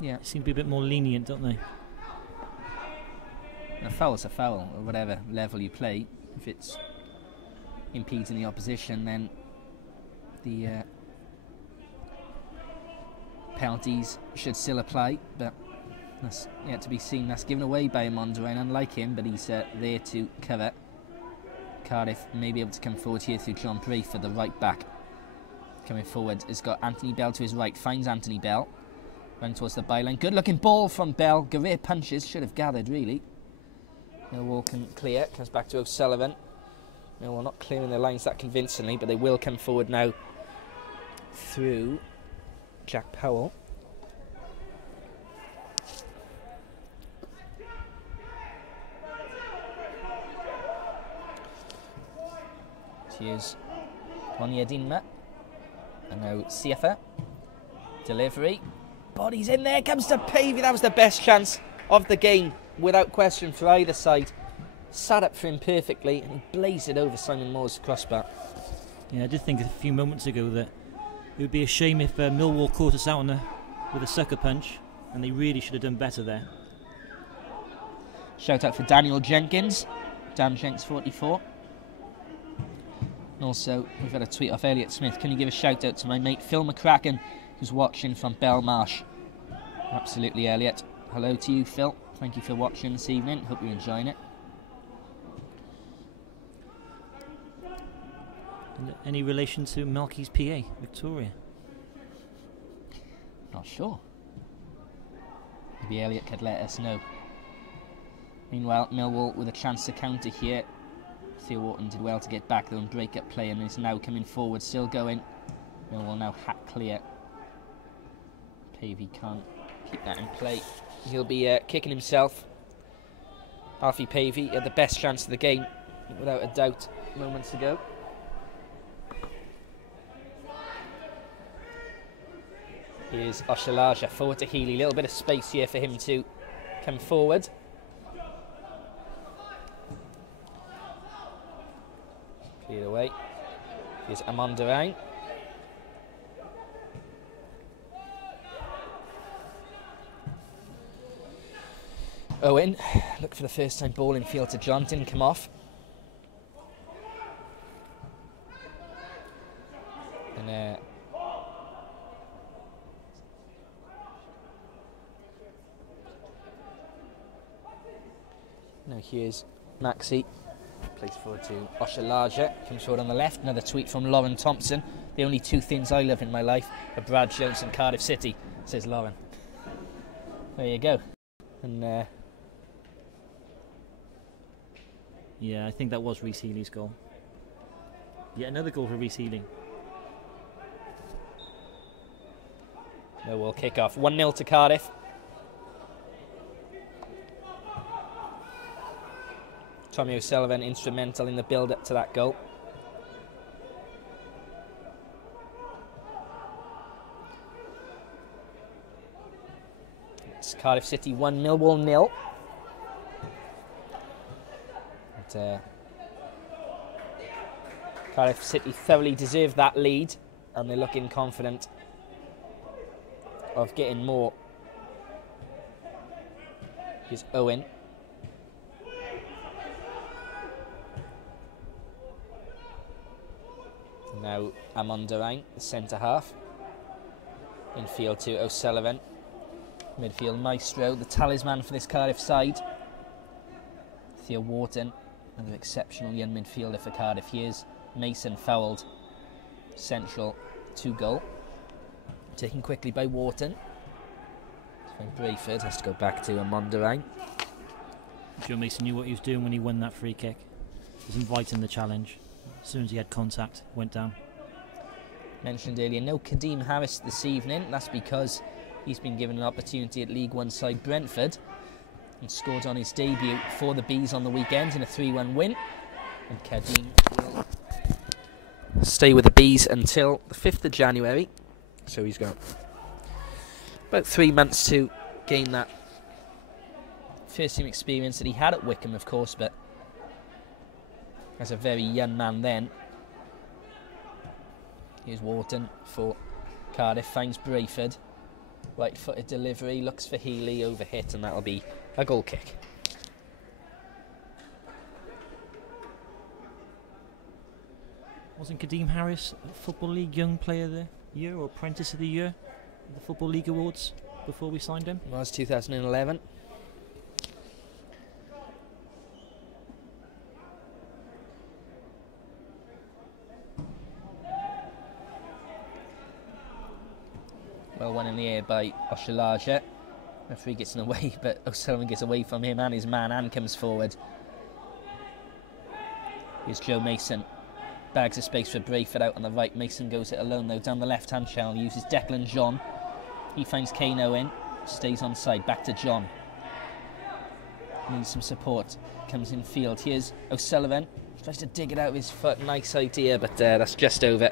Yeah. They seem to be a bit more lenient, don't they? A foul's a foul, or whatever level you play. If it's impeding the opposition, then the penalties should still apply, but that's yet to be seen. That's given away by Mondarain, unlike him, but he's there to cover. Cardiff may be able to come forward here through John Brayford, the right back. Coming forward has got Anthony Bell to his right, finds Anthony Bell. Running towards the byline. Good looking ball from Bell. Great punches, should have gathered really. Millwall can clear, comes back to O'Sullivan. Millwall not clearing the lines that convincingly, but they will come forward now through Jack Powell. Here's Onyedinma. And now CFA. Delivery. Bodies in there. Comes to Pavey. That was the best chance of the game, without question, for either side. Sat up for him perfectly, and he blazed it over Simon Moore's crossbar. Yeah, I did think a few moments ago that it would be a shame if Millwall caught us out with a sucker punch, and they really should have done better there. Shout out for Daniel Jenkins. Dan Jenks 44. And also, we've had a tweet off Elliot Smith. Can you give a shout out to my mate Phil McCracken, who's watching from Belmarsh? Absolutely, Elliot. Hello to you, Phil. Thank you for watching this evening. Hope you're enjoying it. Any relation to Melky's PA, Victoria? Not sure. Maybe Elliot could let us know. Meanwhile, Millwall with a chance to counter here. Theo Wharton did well to get back though and break up play, and is now coming forward, still going. Millwall now hat clear. Pavey can't keep that in play. He'll be kicking himself. Alfie Pavey had the best chance of the game, without a doubt, moments ago. Here's Oshalaja forward to Healy. A little bit of space here for him to come forward. Cleared away. Here's Amondarain. Owen, look for the first time ball in field to John, didn't come off. And now here's Maxi, plays forward to Oshalaja, comes forward on the left. Another tweet from Lauren Thompson. The only two things I love in my life are Brad Jones and Cardiff City, says Lauren. There you go. And yeah, I think that was Reece Healy's goal. Yet another goal for Reece Healy. Millwall kick off. 1-0 to Cardiff. Tommy O'Sullivan instrumental in the build-up to that goal. It's Cardiff City 1, Millwall 0. Cardiff City thoroughly deserve that lead, and they're looking confident of getting more. Here's Owen. Now Amondarain, the centre half. Infield to O'Sullivan. Midfield maestro, the talisman for this Cardiff side. Theo Wharton, another exceptional young midfielder for Cardiff. Here's Mason fouled. Central 2-goal. Taken quickly by Wharton. So Brayford has to go back to Amondarain. Joe Mason knew what he was doing when he won that free kick. He was inviting the challenge. As soon as he had contact, went down. Mentioned earlier, no Kadeem Harris this evening. That's because he's been given an opportunity at League One side Brentford and scored on his debut for the Bees on the weekend in a 3-1 win. And Kadeem will stay with the Bees until the 5th of January. So he's got about 3 months to gain that first team experience that he had at Wickham, of course, but as a very young man then. Here's Wharton for Cardiff, finds Brayford. Right-footed delivery, looks for Healy, overhit, and that'll be a goal kick. Wasn't Kadeem Harris a Football League Young Player of the Year or Apprentice of the Year the Football League Awards before we signed him? It was 2011. Well, one in the air by Oshalaja. Referee gets in the way, but O'Sullivan gets away from him and his man and comes forward. Here's Joe Mason. Bags of space for Brayford out on the right. Mason goes it alone though down the left-hand channel. Uses Declan John. He finds Kano in. Stays on side. Back to John. Needs some support. Comes in field. Here's O'Sullivan. Tries to dig it out of his foot. Nice idea, but that's just over.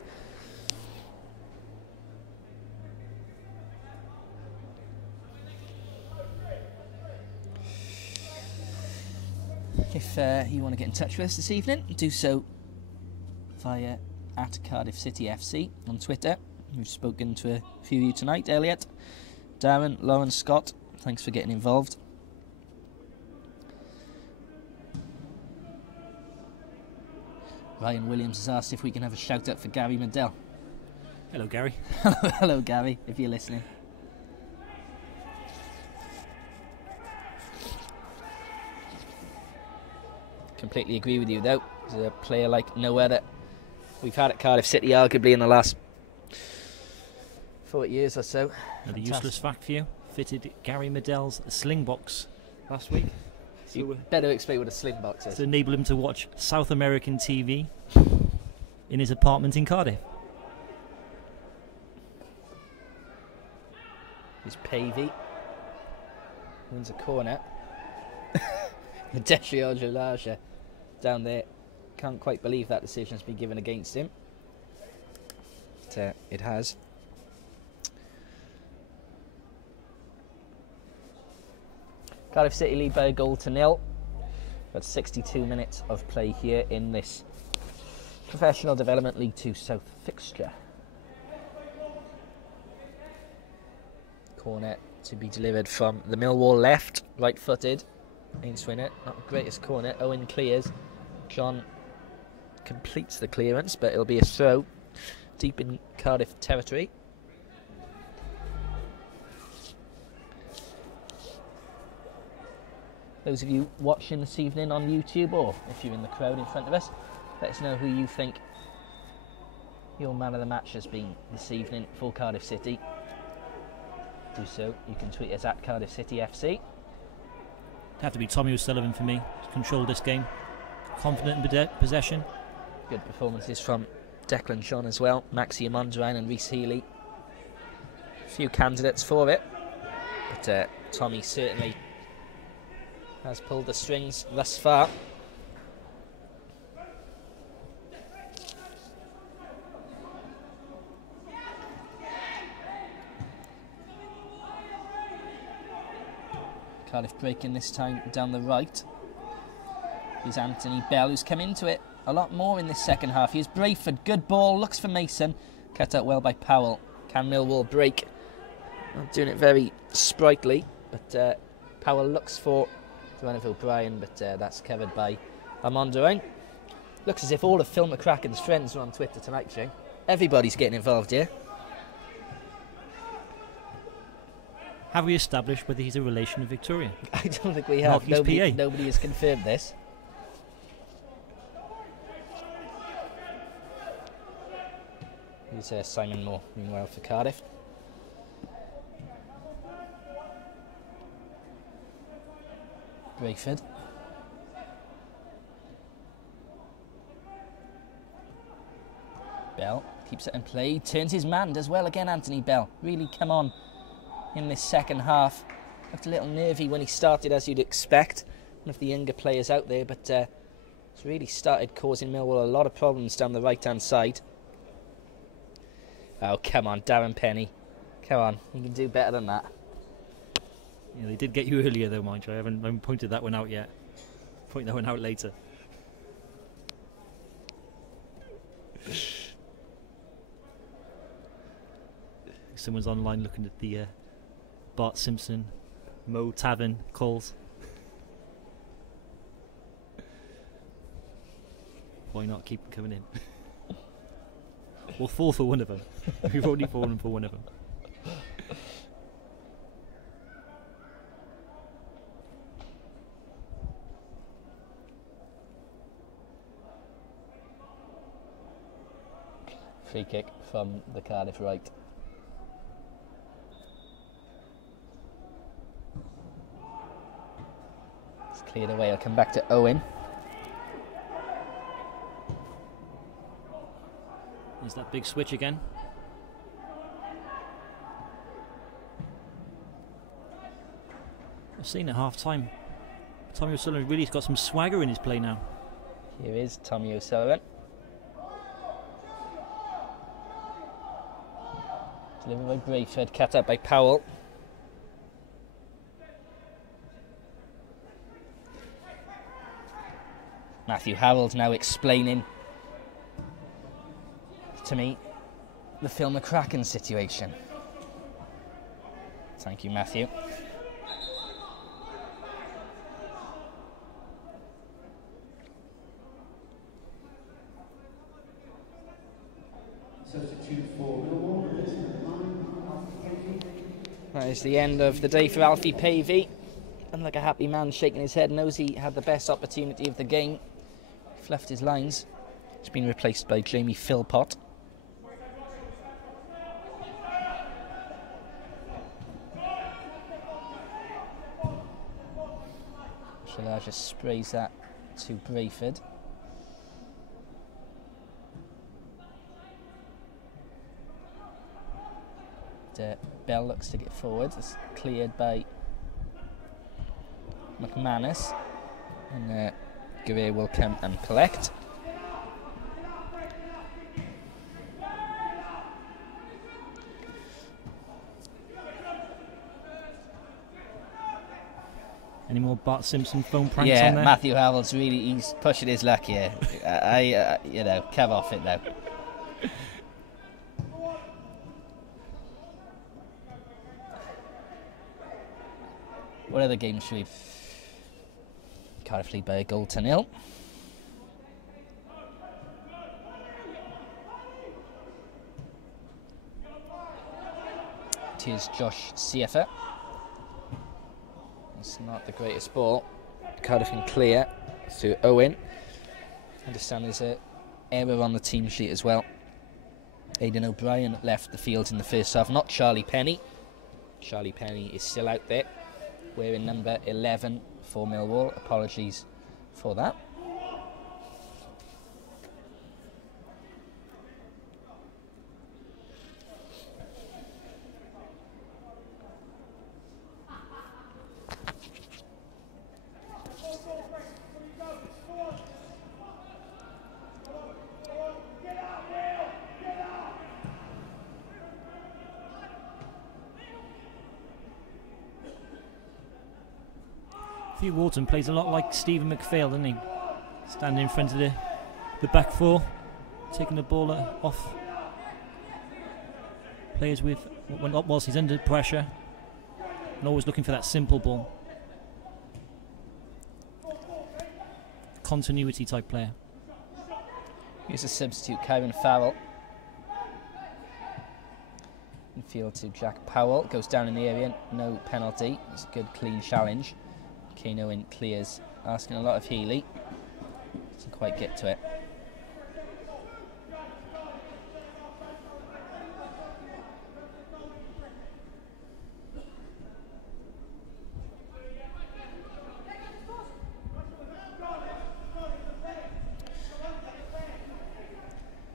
If you want to get in touch with us this evening, do so via @Cardiff City FC on Twitter. We've spoken to a few of you tonight. Elliot, Darren, Lauren, Scott, thanks for getting involved. Ryan Williams has asked if we can have a shout out for Gary Medell. Hello, Gary. Hello, Gary, if you're listening. Completely agree with you though. He's a player like no other we've had at Cardiff City, arguably in the last 40 years or so. Another useless fact for you: fitted Gary Medell's sling box last week. You better explain what a sling box is. To enable him to watch South American TV in his apartment in Cardiff. Here's Pavey. Wins a corner. Deshi Ojalaja down there. Can't quite believe that decision's been given against him. But, it has. Cardiff City lead by a goal to nil. Got 62 minutes of play here in this Professional Development League 2 South fixture. Corner to be delivered from the Millwall left, right-footed. Aims winner, not the greatest corner. Owen clears. John completes the clearance, but it'll be a throw deep in Cardiff territory. Those of you watching this evening on YouTube, or if you're in the crowd in front of us, let us know who you think your man of the match has been this evening for Cardiff City. Do so. You can tweet us at Cardiff City FC. Have to be Tommy O'Sullivan for me. He's controlled this game. Confident in possession. Good performances from Declan John as well. Maxi Amondrine and Rhys Healy. A few candidates for it. But Tommy certainly has pulled the strings thus far. Cardiff breaking this time down the right. Here's Anthony Bell, who's come into it a lot more in this second half. Here's Brayford, good ball, looks for Mason. Cut out well by Powell. Can Millwall break? Not doing it very sprightly, but Powell looks for the run of O'Brien, but that's covered by Amondrine. Looks as if all of Phil McCracken's friends are on Twitter tonight, Shane. Everybody's getting involved here. Have we established whether he's a relation of Victoria? I don't think we have. Nobody has confirmed this. Here's Simon Moore, meanwhile, for Cardiff. Brayford. Bell keeps it in play, turns his man, does well again, Anthony Bell. Really come on in this second half. Looked a little nervy when he started, as you'd expect. One of the younger players out there, but it's really started causing Millwall a lot of problems down the right-hand side. Oh, come on, Darren Penny. Come on, you can do better than that. Yeah, they did get you earlier, though, mind you. I haven't pointed that one out yet. Point that one out later. Someone's online looking at the Bart Simpson, Mo Tavern calls. Why not keep them coming in? We'll fall for one of them. We've already fallen for one of them. free kick from the Cardiff right. It's cleared away. I'll come back to Owen. There's that big switch again. I've seen at half time. Tommy O'Sullivan really got some swagger in his play now. Here is Tommy O'Sullivan. Delivered by Brentford, cut out by Powell. Matthew Howell's now explaining to me the Phil McCracken situation. Thank you, Matthew. Substitute for Millwall, That is the end of the day for Alfie Pavey. And like a happy man shaking his head, knows he had the best opportunity of the game. Fluffed his lines. He's been replaced by Jamie Philpott. Shalaj just sprays that to Brayford. Bell looks to get forward. It's cleared by McManus, and Gouvet will come and collect. Any more Bart Simpson phone pranks Yeah, on there? Matthew Howell's he's pushing his luck here. You know, come off it now. What other games should we... Cardiff lead by a goal to 0. It is Josh Siefer. It's not the greatest ball. Cardiff can clear to Owen. I understand there's an error on the team sheet as well. Aidan O'Brien left the field in the first half, not Charlie Penny. Charlie Penny is still out there, wearing number 11 for Millwall. Apologies for that. Hugh Walton plays a lot like Stephen McPhail, doesn't he? Standing in front of the back four, taking the ball off players with whilst he's under pressure, and always looking for that simple ball. Continuity type player. Here's a substitute, Kyron Farrell. Infield to Jack Powell, goes down in the area, no penalty. It's a good clean challenge. Kane Owen clears, asking a lot of Healy. Doesn't quite get to it.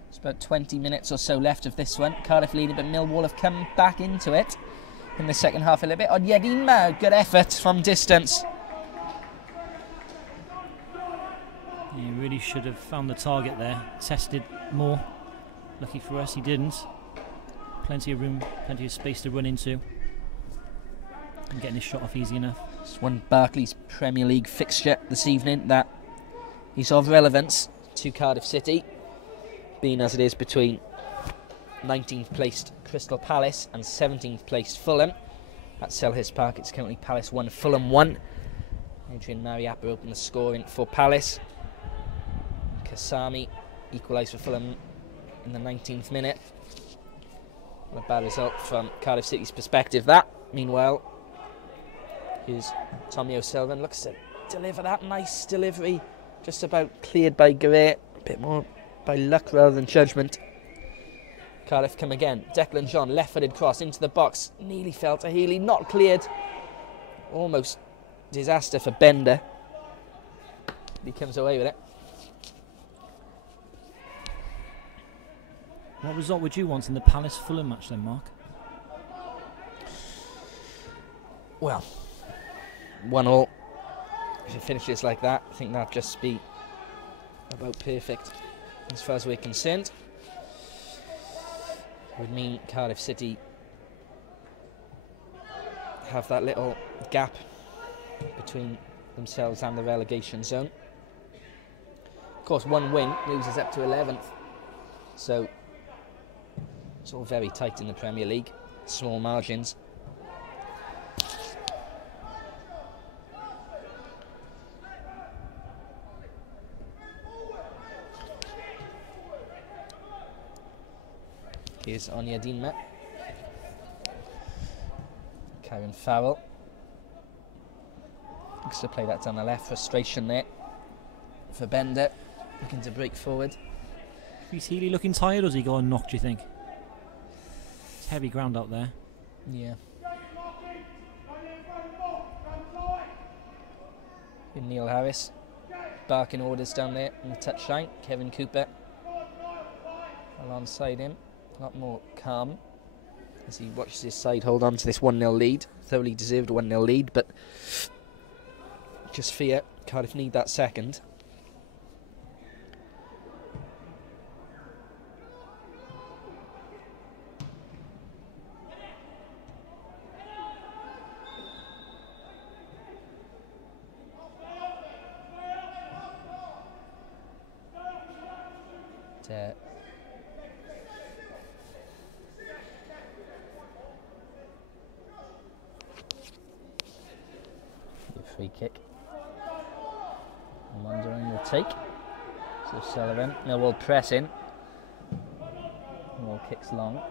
It's about 20 minutes or so left of this one. Cardiff leading, but Millwall have come back into it in the second half a little bit. Onyedinma, good effort from distance. He really should have found the target there, tested more. Lucky for us, he didn't. Plenty of room, plenty of space to run into. And getting his shot off easy enough. It's one Barclays Premier League fixture this evening that is of relevance to Cardiff City, being as it is between 19th placed Crystal Palace and 17th placed Fulham. At Selhurst Park, it's currently Palace 1, Fulham 1. Adrian Mariappa opened the scoring for Palace. Kasami equalised for Fulham in the 19th minute. Not a bad result from Cardiff City's perspective, that. Meanwhile, here's Tommy O'Sullivan, looks to deliver that nice delivery. Just about cleared by Gouvet. A bit more by luck rather than judgment. Cardiff come again. Declan John, left-footed cross into the box. Nearly fell to Healy, not cleared. Almost disaster for Bender. He comes away with it. What result would you want in the Palace-Fulham match then, Mark? Well, 1-1. If it finishes like that, I think that'd just be about perfect as far as we're concerned. It would mean Cardiff City have that little gap between themselves and the relegation zone. Of course, one win moves us up to 11th, so it's all very tight in the Premier League, small margins. Here's Onyedinma. Karen Farrell looks to play that down the left. Frustration there for Bender, looking to break forward. Is Healy looking tired, or has he got a knock, do you think? It's heavy ground out there. Yeah. And Neil Harris barking orders down there in the touchline. Kevin Cooper alongside him, a lot more calm as he watches his side hold on to this 1-0 lead. Thoroughly deserved 1-0 lead, but just fear Cardiff need that second. Free kick. Wondering will take. So Sullivan. Millwall press in. Millwall kicks long.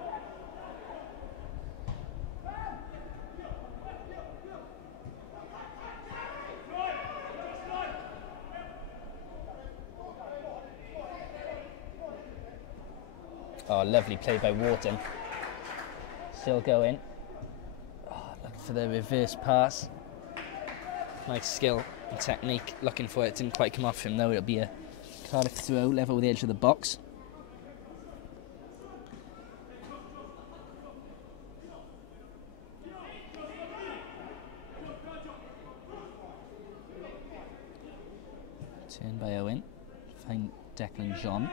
Oh, lovely play by Wharton. Still going. Oh, looking for the reverse pass. Nice skill and technique. Looking for it. Didn't quite come off him though. It'll be a Cardiff throw, level with the edge of the box. Turn by Owen. Find Declan John.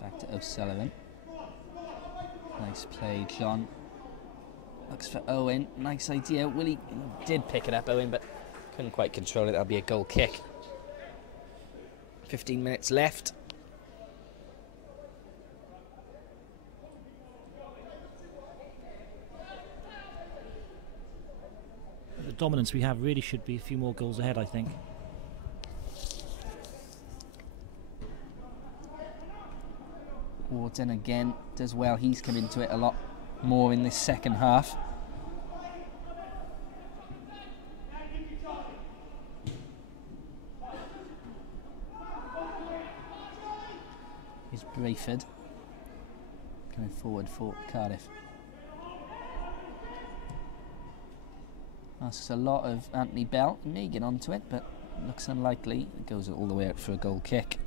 Back to O'Sullivan. Nice play, John. Looks for Owen. Nice idea. Willie did pick it up, Owen, but couldn't quite control it. That'll be a goal kick. 15 minutes left. The dominance we have really should be a few more goals ahead, I think. Wharton again does well. He's come into it a lot more in this second half. Here's Brentford coming forward for Cardiff. Asks a lot of Anthony Bell. He may get onto it, but looks unlikely. It goes all the way out for a goal kick.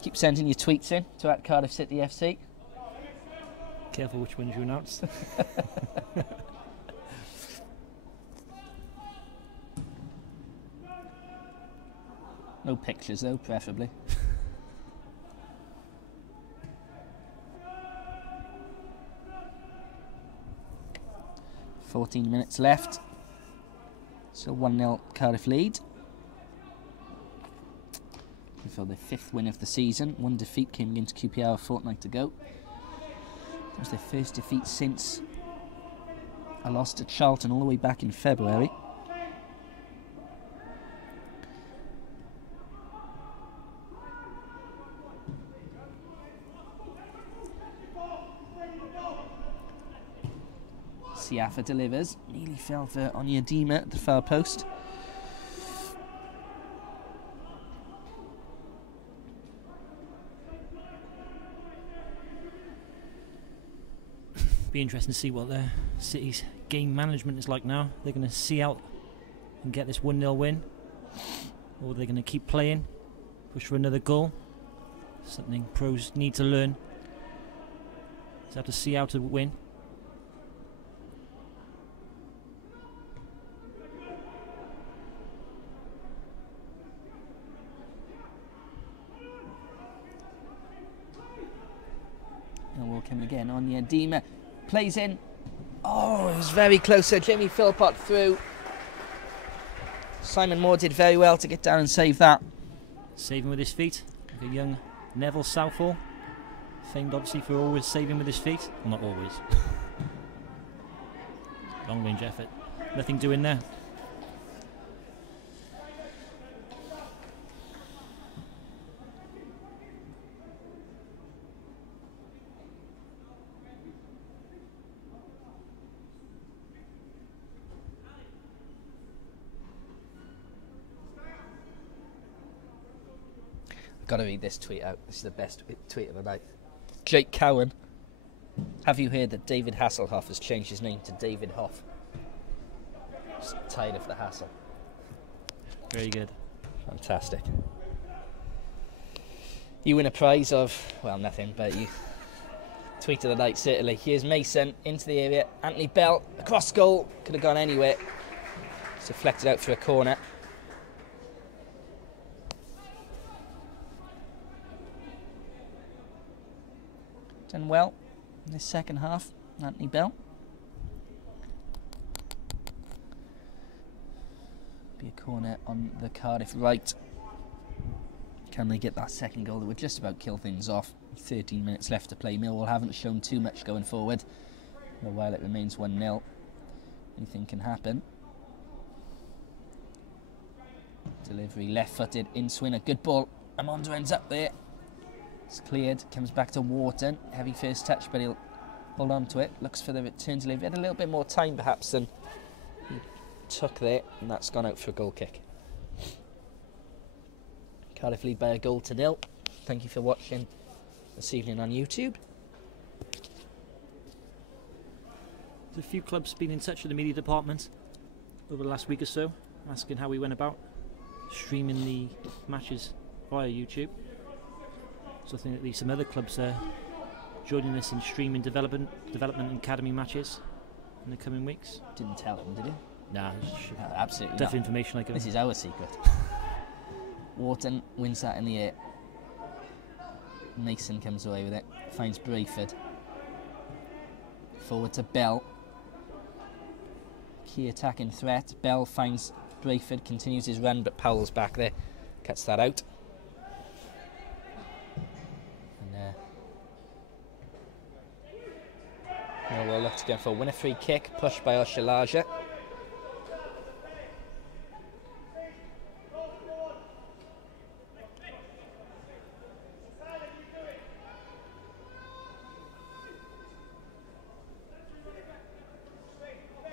Keep sending your tweets in to @Cardiff City FC. Careful which ones you announce. No pictures though, preferably. $14 minutes left. So 1-0 Cardiff lead. For the 5th win of the season. One defeat came against QPR a fortnight ago. It was their first defeat since a loss to Charlton all the way back in February. Siafa delivers. Nearly fell for Onyedinma at the far post. Be interesting to see what their City's game management is like now. They're going to see out and get this 1-0 win, or they're going to keep playing, push for another goal. Something pros need to learn. Is how to see out to win. Millwall coming again on Dima. Plays in. Oh, it was very close. So Jamie Philpott through. Simon Moore did very well to get down and save that. Saving with his feet, like a young Neville Southall. Famed obviously for always saving with his feet. Well, not always. Long range effort. Nothing doing there. Got to read this tweet out. This is the best tweet of the night. Jake Cowan. Have you heard that David Hasselhoff has changed his name to David Hoff? Just tired of the hassle. Very good. Fantastic. You win a prize of, well, nothing, but you tweet of the night, certainly. Here's Mason into the area. Anthony Bell, across goal. Could have gone anywhere. It's deflected out for a corner. Done well in this second half, Anthony Bell. Be a corner on the Cardiff right. Can they get that second goal that would just about kill things off? 13 minutes left to play. Millwall haven't shown too much going forward. And while it remains 1-0, anything can happen. Delivery left-footed in Swinner. Good ball. Amondo ends up there. It's cleared, comes back to Wharton. Heavy first touch, but he'll hold on to it. Looks for the return delivery. Had a little bit more time perhaps than he took there, and that's gone out for a goal kick. Cardiff lead by a goal to 0. Thank you for watching this evening on YouTube. There's a few clubs been in touch with the media department over the last week or so, asking how we went about streaming the matches via YouTube. So I think at least some other clubs are joining us in streaming development and academy matches in the coming weeks. Didn't tell them, did you? Nah, absolutely definitely not. Information like this is our secret. Wharton wins that in the air. Mason comes away with it. Finds Brayford. Forward to Bell. Key attacking threat. Bell finds Brayford, continues his run, but Powell's back there. Cuts that out. Millwall look to go for a winner free kick, pushed by Oshalaja.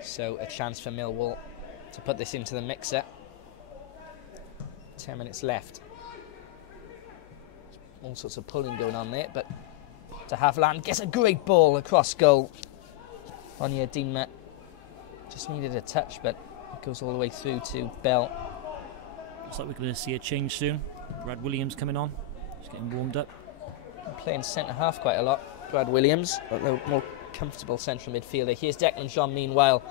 So a chance for Millwall to put this into the mixer. 10 minutes left. All sorts of pulling going on there, but to Haviland gets a great ball across goal. Onyedinma just needed a touch, but it goes all the way through to Bell. Looks like we're going to see a change soon. Brad Williams coming on, just getting warmed up. Playing centre half quite a lot. Brad Williams, a more comfortable central midfielder. Here's Declan John meanwhile.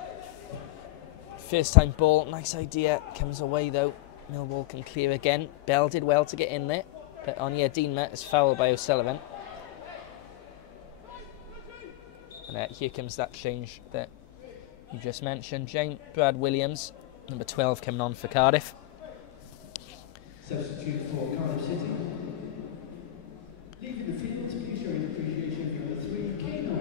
First time ball, nice idea, comes away though. Millwall can clear again. Bell did well to get in there, but Onyedinma is fouled by O'Sullivan. And here comes that change that you just mentioned. Brad Williams, number 12, coming on for Cardiff. Substitute for Cardiff City. Leaving the field, please show your appreciation for number 3, Kano.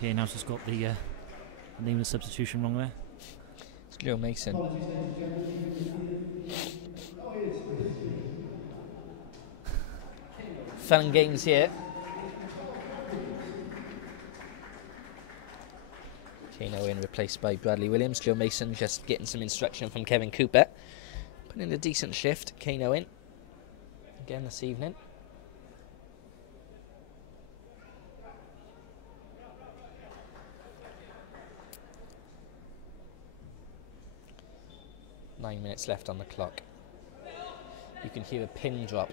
PA House has got the name of the substitution wrong there. It's Joe Mason. Fun and games here. Kano in, replaced by Bradley Williams. Joe Mason just getting some instruction from Kevin Cooper. Putting in a decent shift. Kano in again this evening. 9 minutes left on the clock. You can hear a pin drop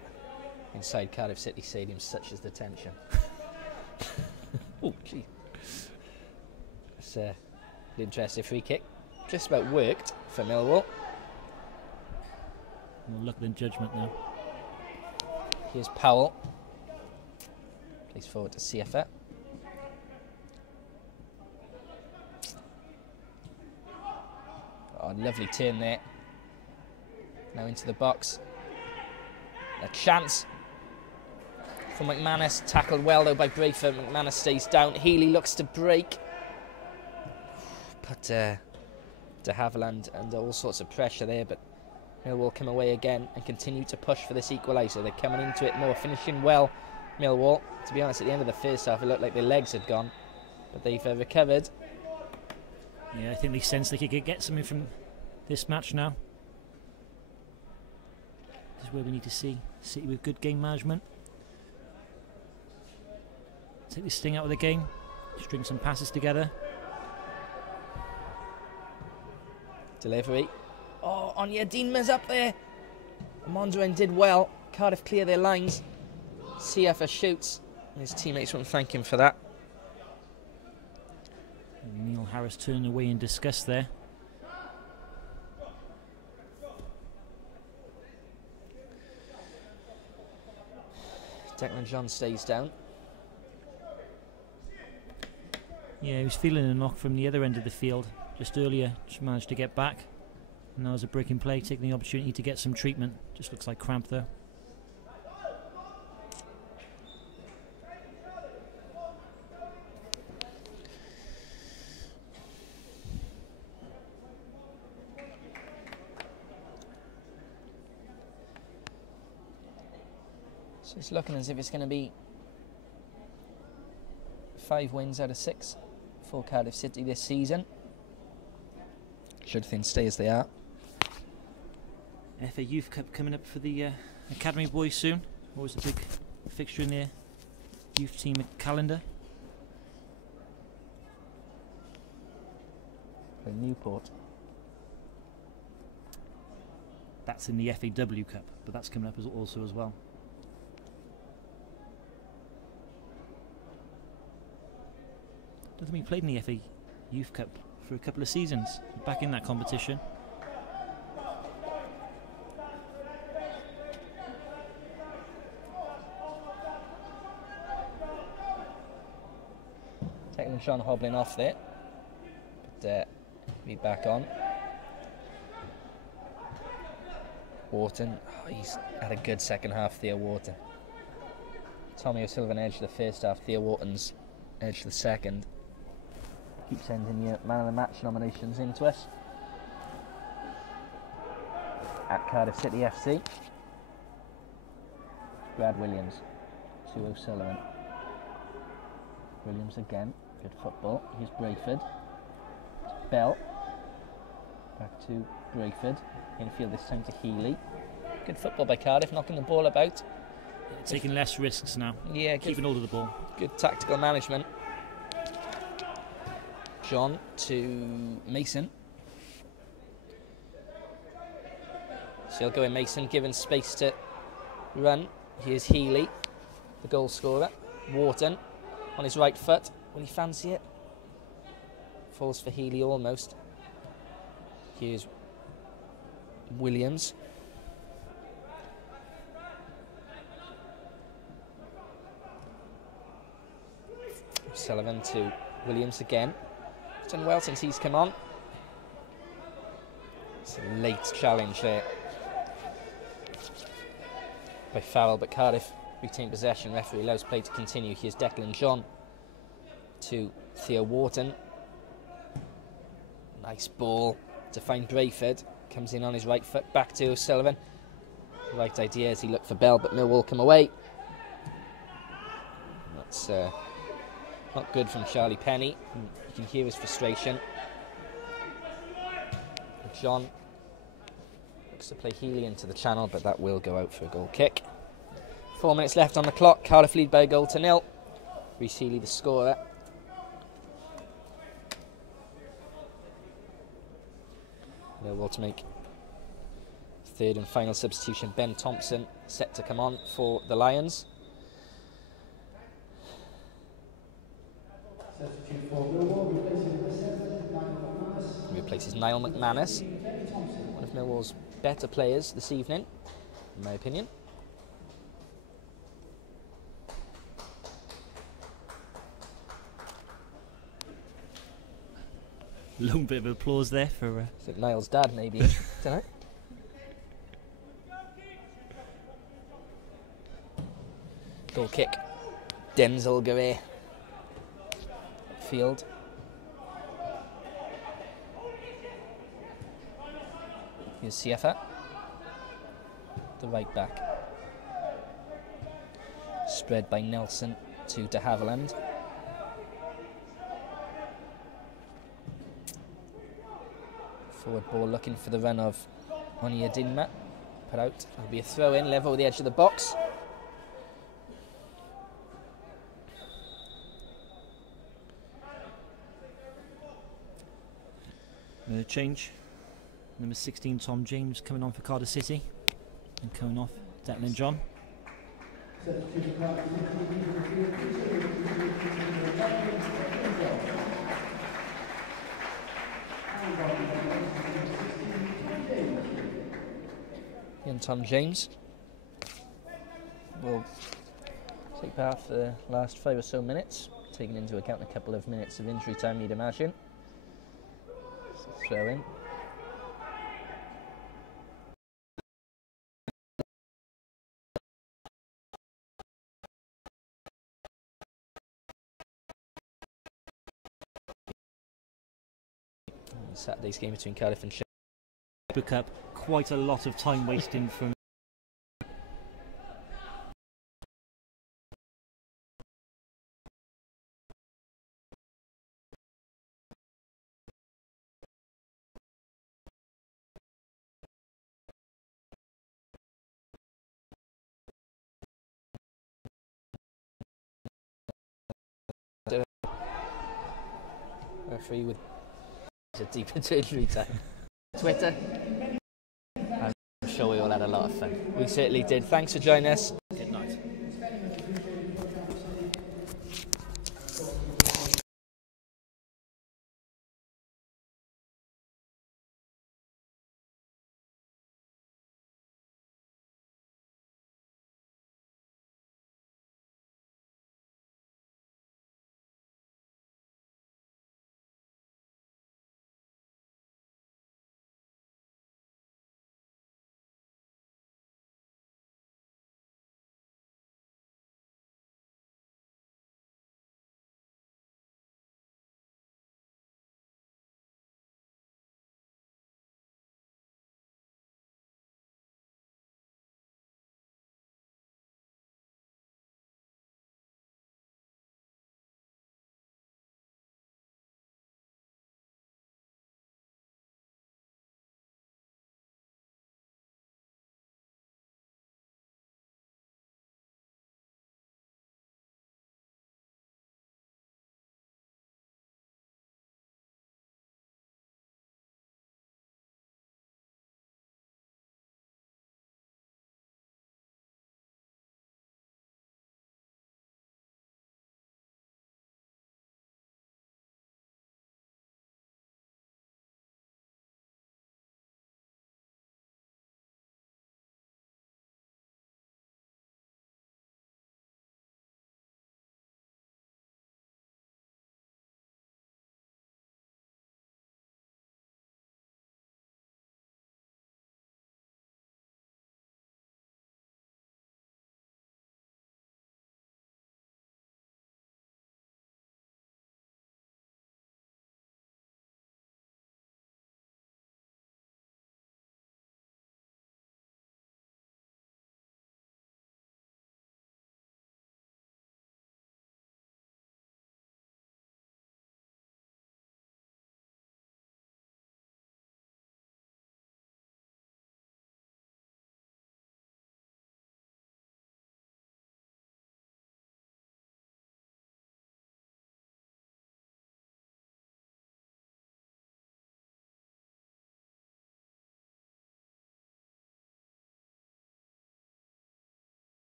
inside Cardiff City Stadium, such as the tension. Oh, gee. It's an interesting free kick. Just about worked for Millwall. We'll look at the judgment now. Here's Powell. Plays forward to CFA. Oh, lovely turn there. Now into the box. A chance for McManus. Tackled well though by Brentford. McManus stays down. Healy looks to break. But de Havilland under all sorts of pressure there. But Millwall come away again and continue to push for this equaliser. They're coming into it more, finishing well. Millwall, to be honest, at the end of the first half, it looked like their legs had gone. But they've recovered. Yeah, I think they sensed they could get something from this match now. This is where we need to see City with good game management. Take the sting out of the game, string some passes together. Delivery. Oh, Onyedinma's up there. Mondrian did well. Cardiff clear their lines. CFA shoots. And his teammates won't thank him for that. And Neil Harris turned away in disgust there. Declan John stays down. Yeah, he was feeling a knock from the other end of the field just earlier. Just managed to get back. And now there's a breaking play, taking the opportunity to get some treatment. Just looks like cramp though. So it's looking as if it's going to be 5 wins out of 6 for Cardiff City this season. Should things stay as they are. FA Youth Cup coming up for the Academy boys soon. Always a big fixture in their youth team calendar. For Newport. That's in the FAW Cup, but that's coming up also as well. I don't think we played in the FA Youth Cup for a couple of seasons. Back in that competition. Declan John hobbling off there. But be back on. Wharton. Oh, he's had a good second half, Theo Wharton. Tommy O'Sullivan edged the first half. Theo Wharton's edged the second. Keep sending your man of the match nominations into us at Cardiff City FC. Brad Williams to O'Sullivan. Williams again, good football. Here's Brayford. Bell. Back to Brayford. Infield this time to Healy. Good football by Cardiff, knocking the ball about. Taking less risks now. Yeah, keeping hold of the ball. Good tactical management. John to Mason. So he'll go in Mason, given space to run. Here's Healy, the goal scorer. Wharton on his right foot. Will he fancy it? Falls for Healy almost. Here's Williams. Sullivan to Williams again. Done well since he's come on. It's a late challenge there by Farrell, but Cardiff retain possession. Referee allows play to continue. Here's Declan John to Theo Wharton. Nice ball to find Brayford. Comes in on his right foot, back to O'Sullivan. Right idea as he looked for Bell, but Millwall come away. That's not good from Charlie Penny. You can hear his frustration. John looks to play Healy into the channel, but that will go out for a goal kick. 4 minutes left on the clock. Cardiff lead by a goal to 0. Rhys Healy the scorer. Millwall to make Third and final substitution, Ben Thompson, set to come on for the Lions. Substitute for Millwall, replacing number 7, Niall McManus. He replaces Niall McManus, one of Millwall's better players this evening, in my opinion. Long bit of applause there for... I think Niall's dad, maybe. Don't know. Goal kick. Denzel Gouet. Field. Here's Siefa. The right back. Spread by Nelson to De Havilland. Forward ball looking for the run of Onyedinma. Put out. It'll be a throw in, level with the edge of the box. Another change. Number 16, Tom James, coming on for Cardiff City. And coming off, Declan John. And Tom James will take part for the last 5 or so minutes, taking into account a couple of minutes of injury time, you'd imagine. So throw in. Saturday's game between Cardiff and Sheffield. Book up quite a lot of time wasting from referee with a deep into injury time. Twitter. I'm sure we all had a lot of fun. We certainly did. Thanks for joining us.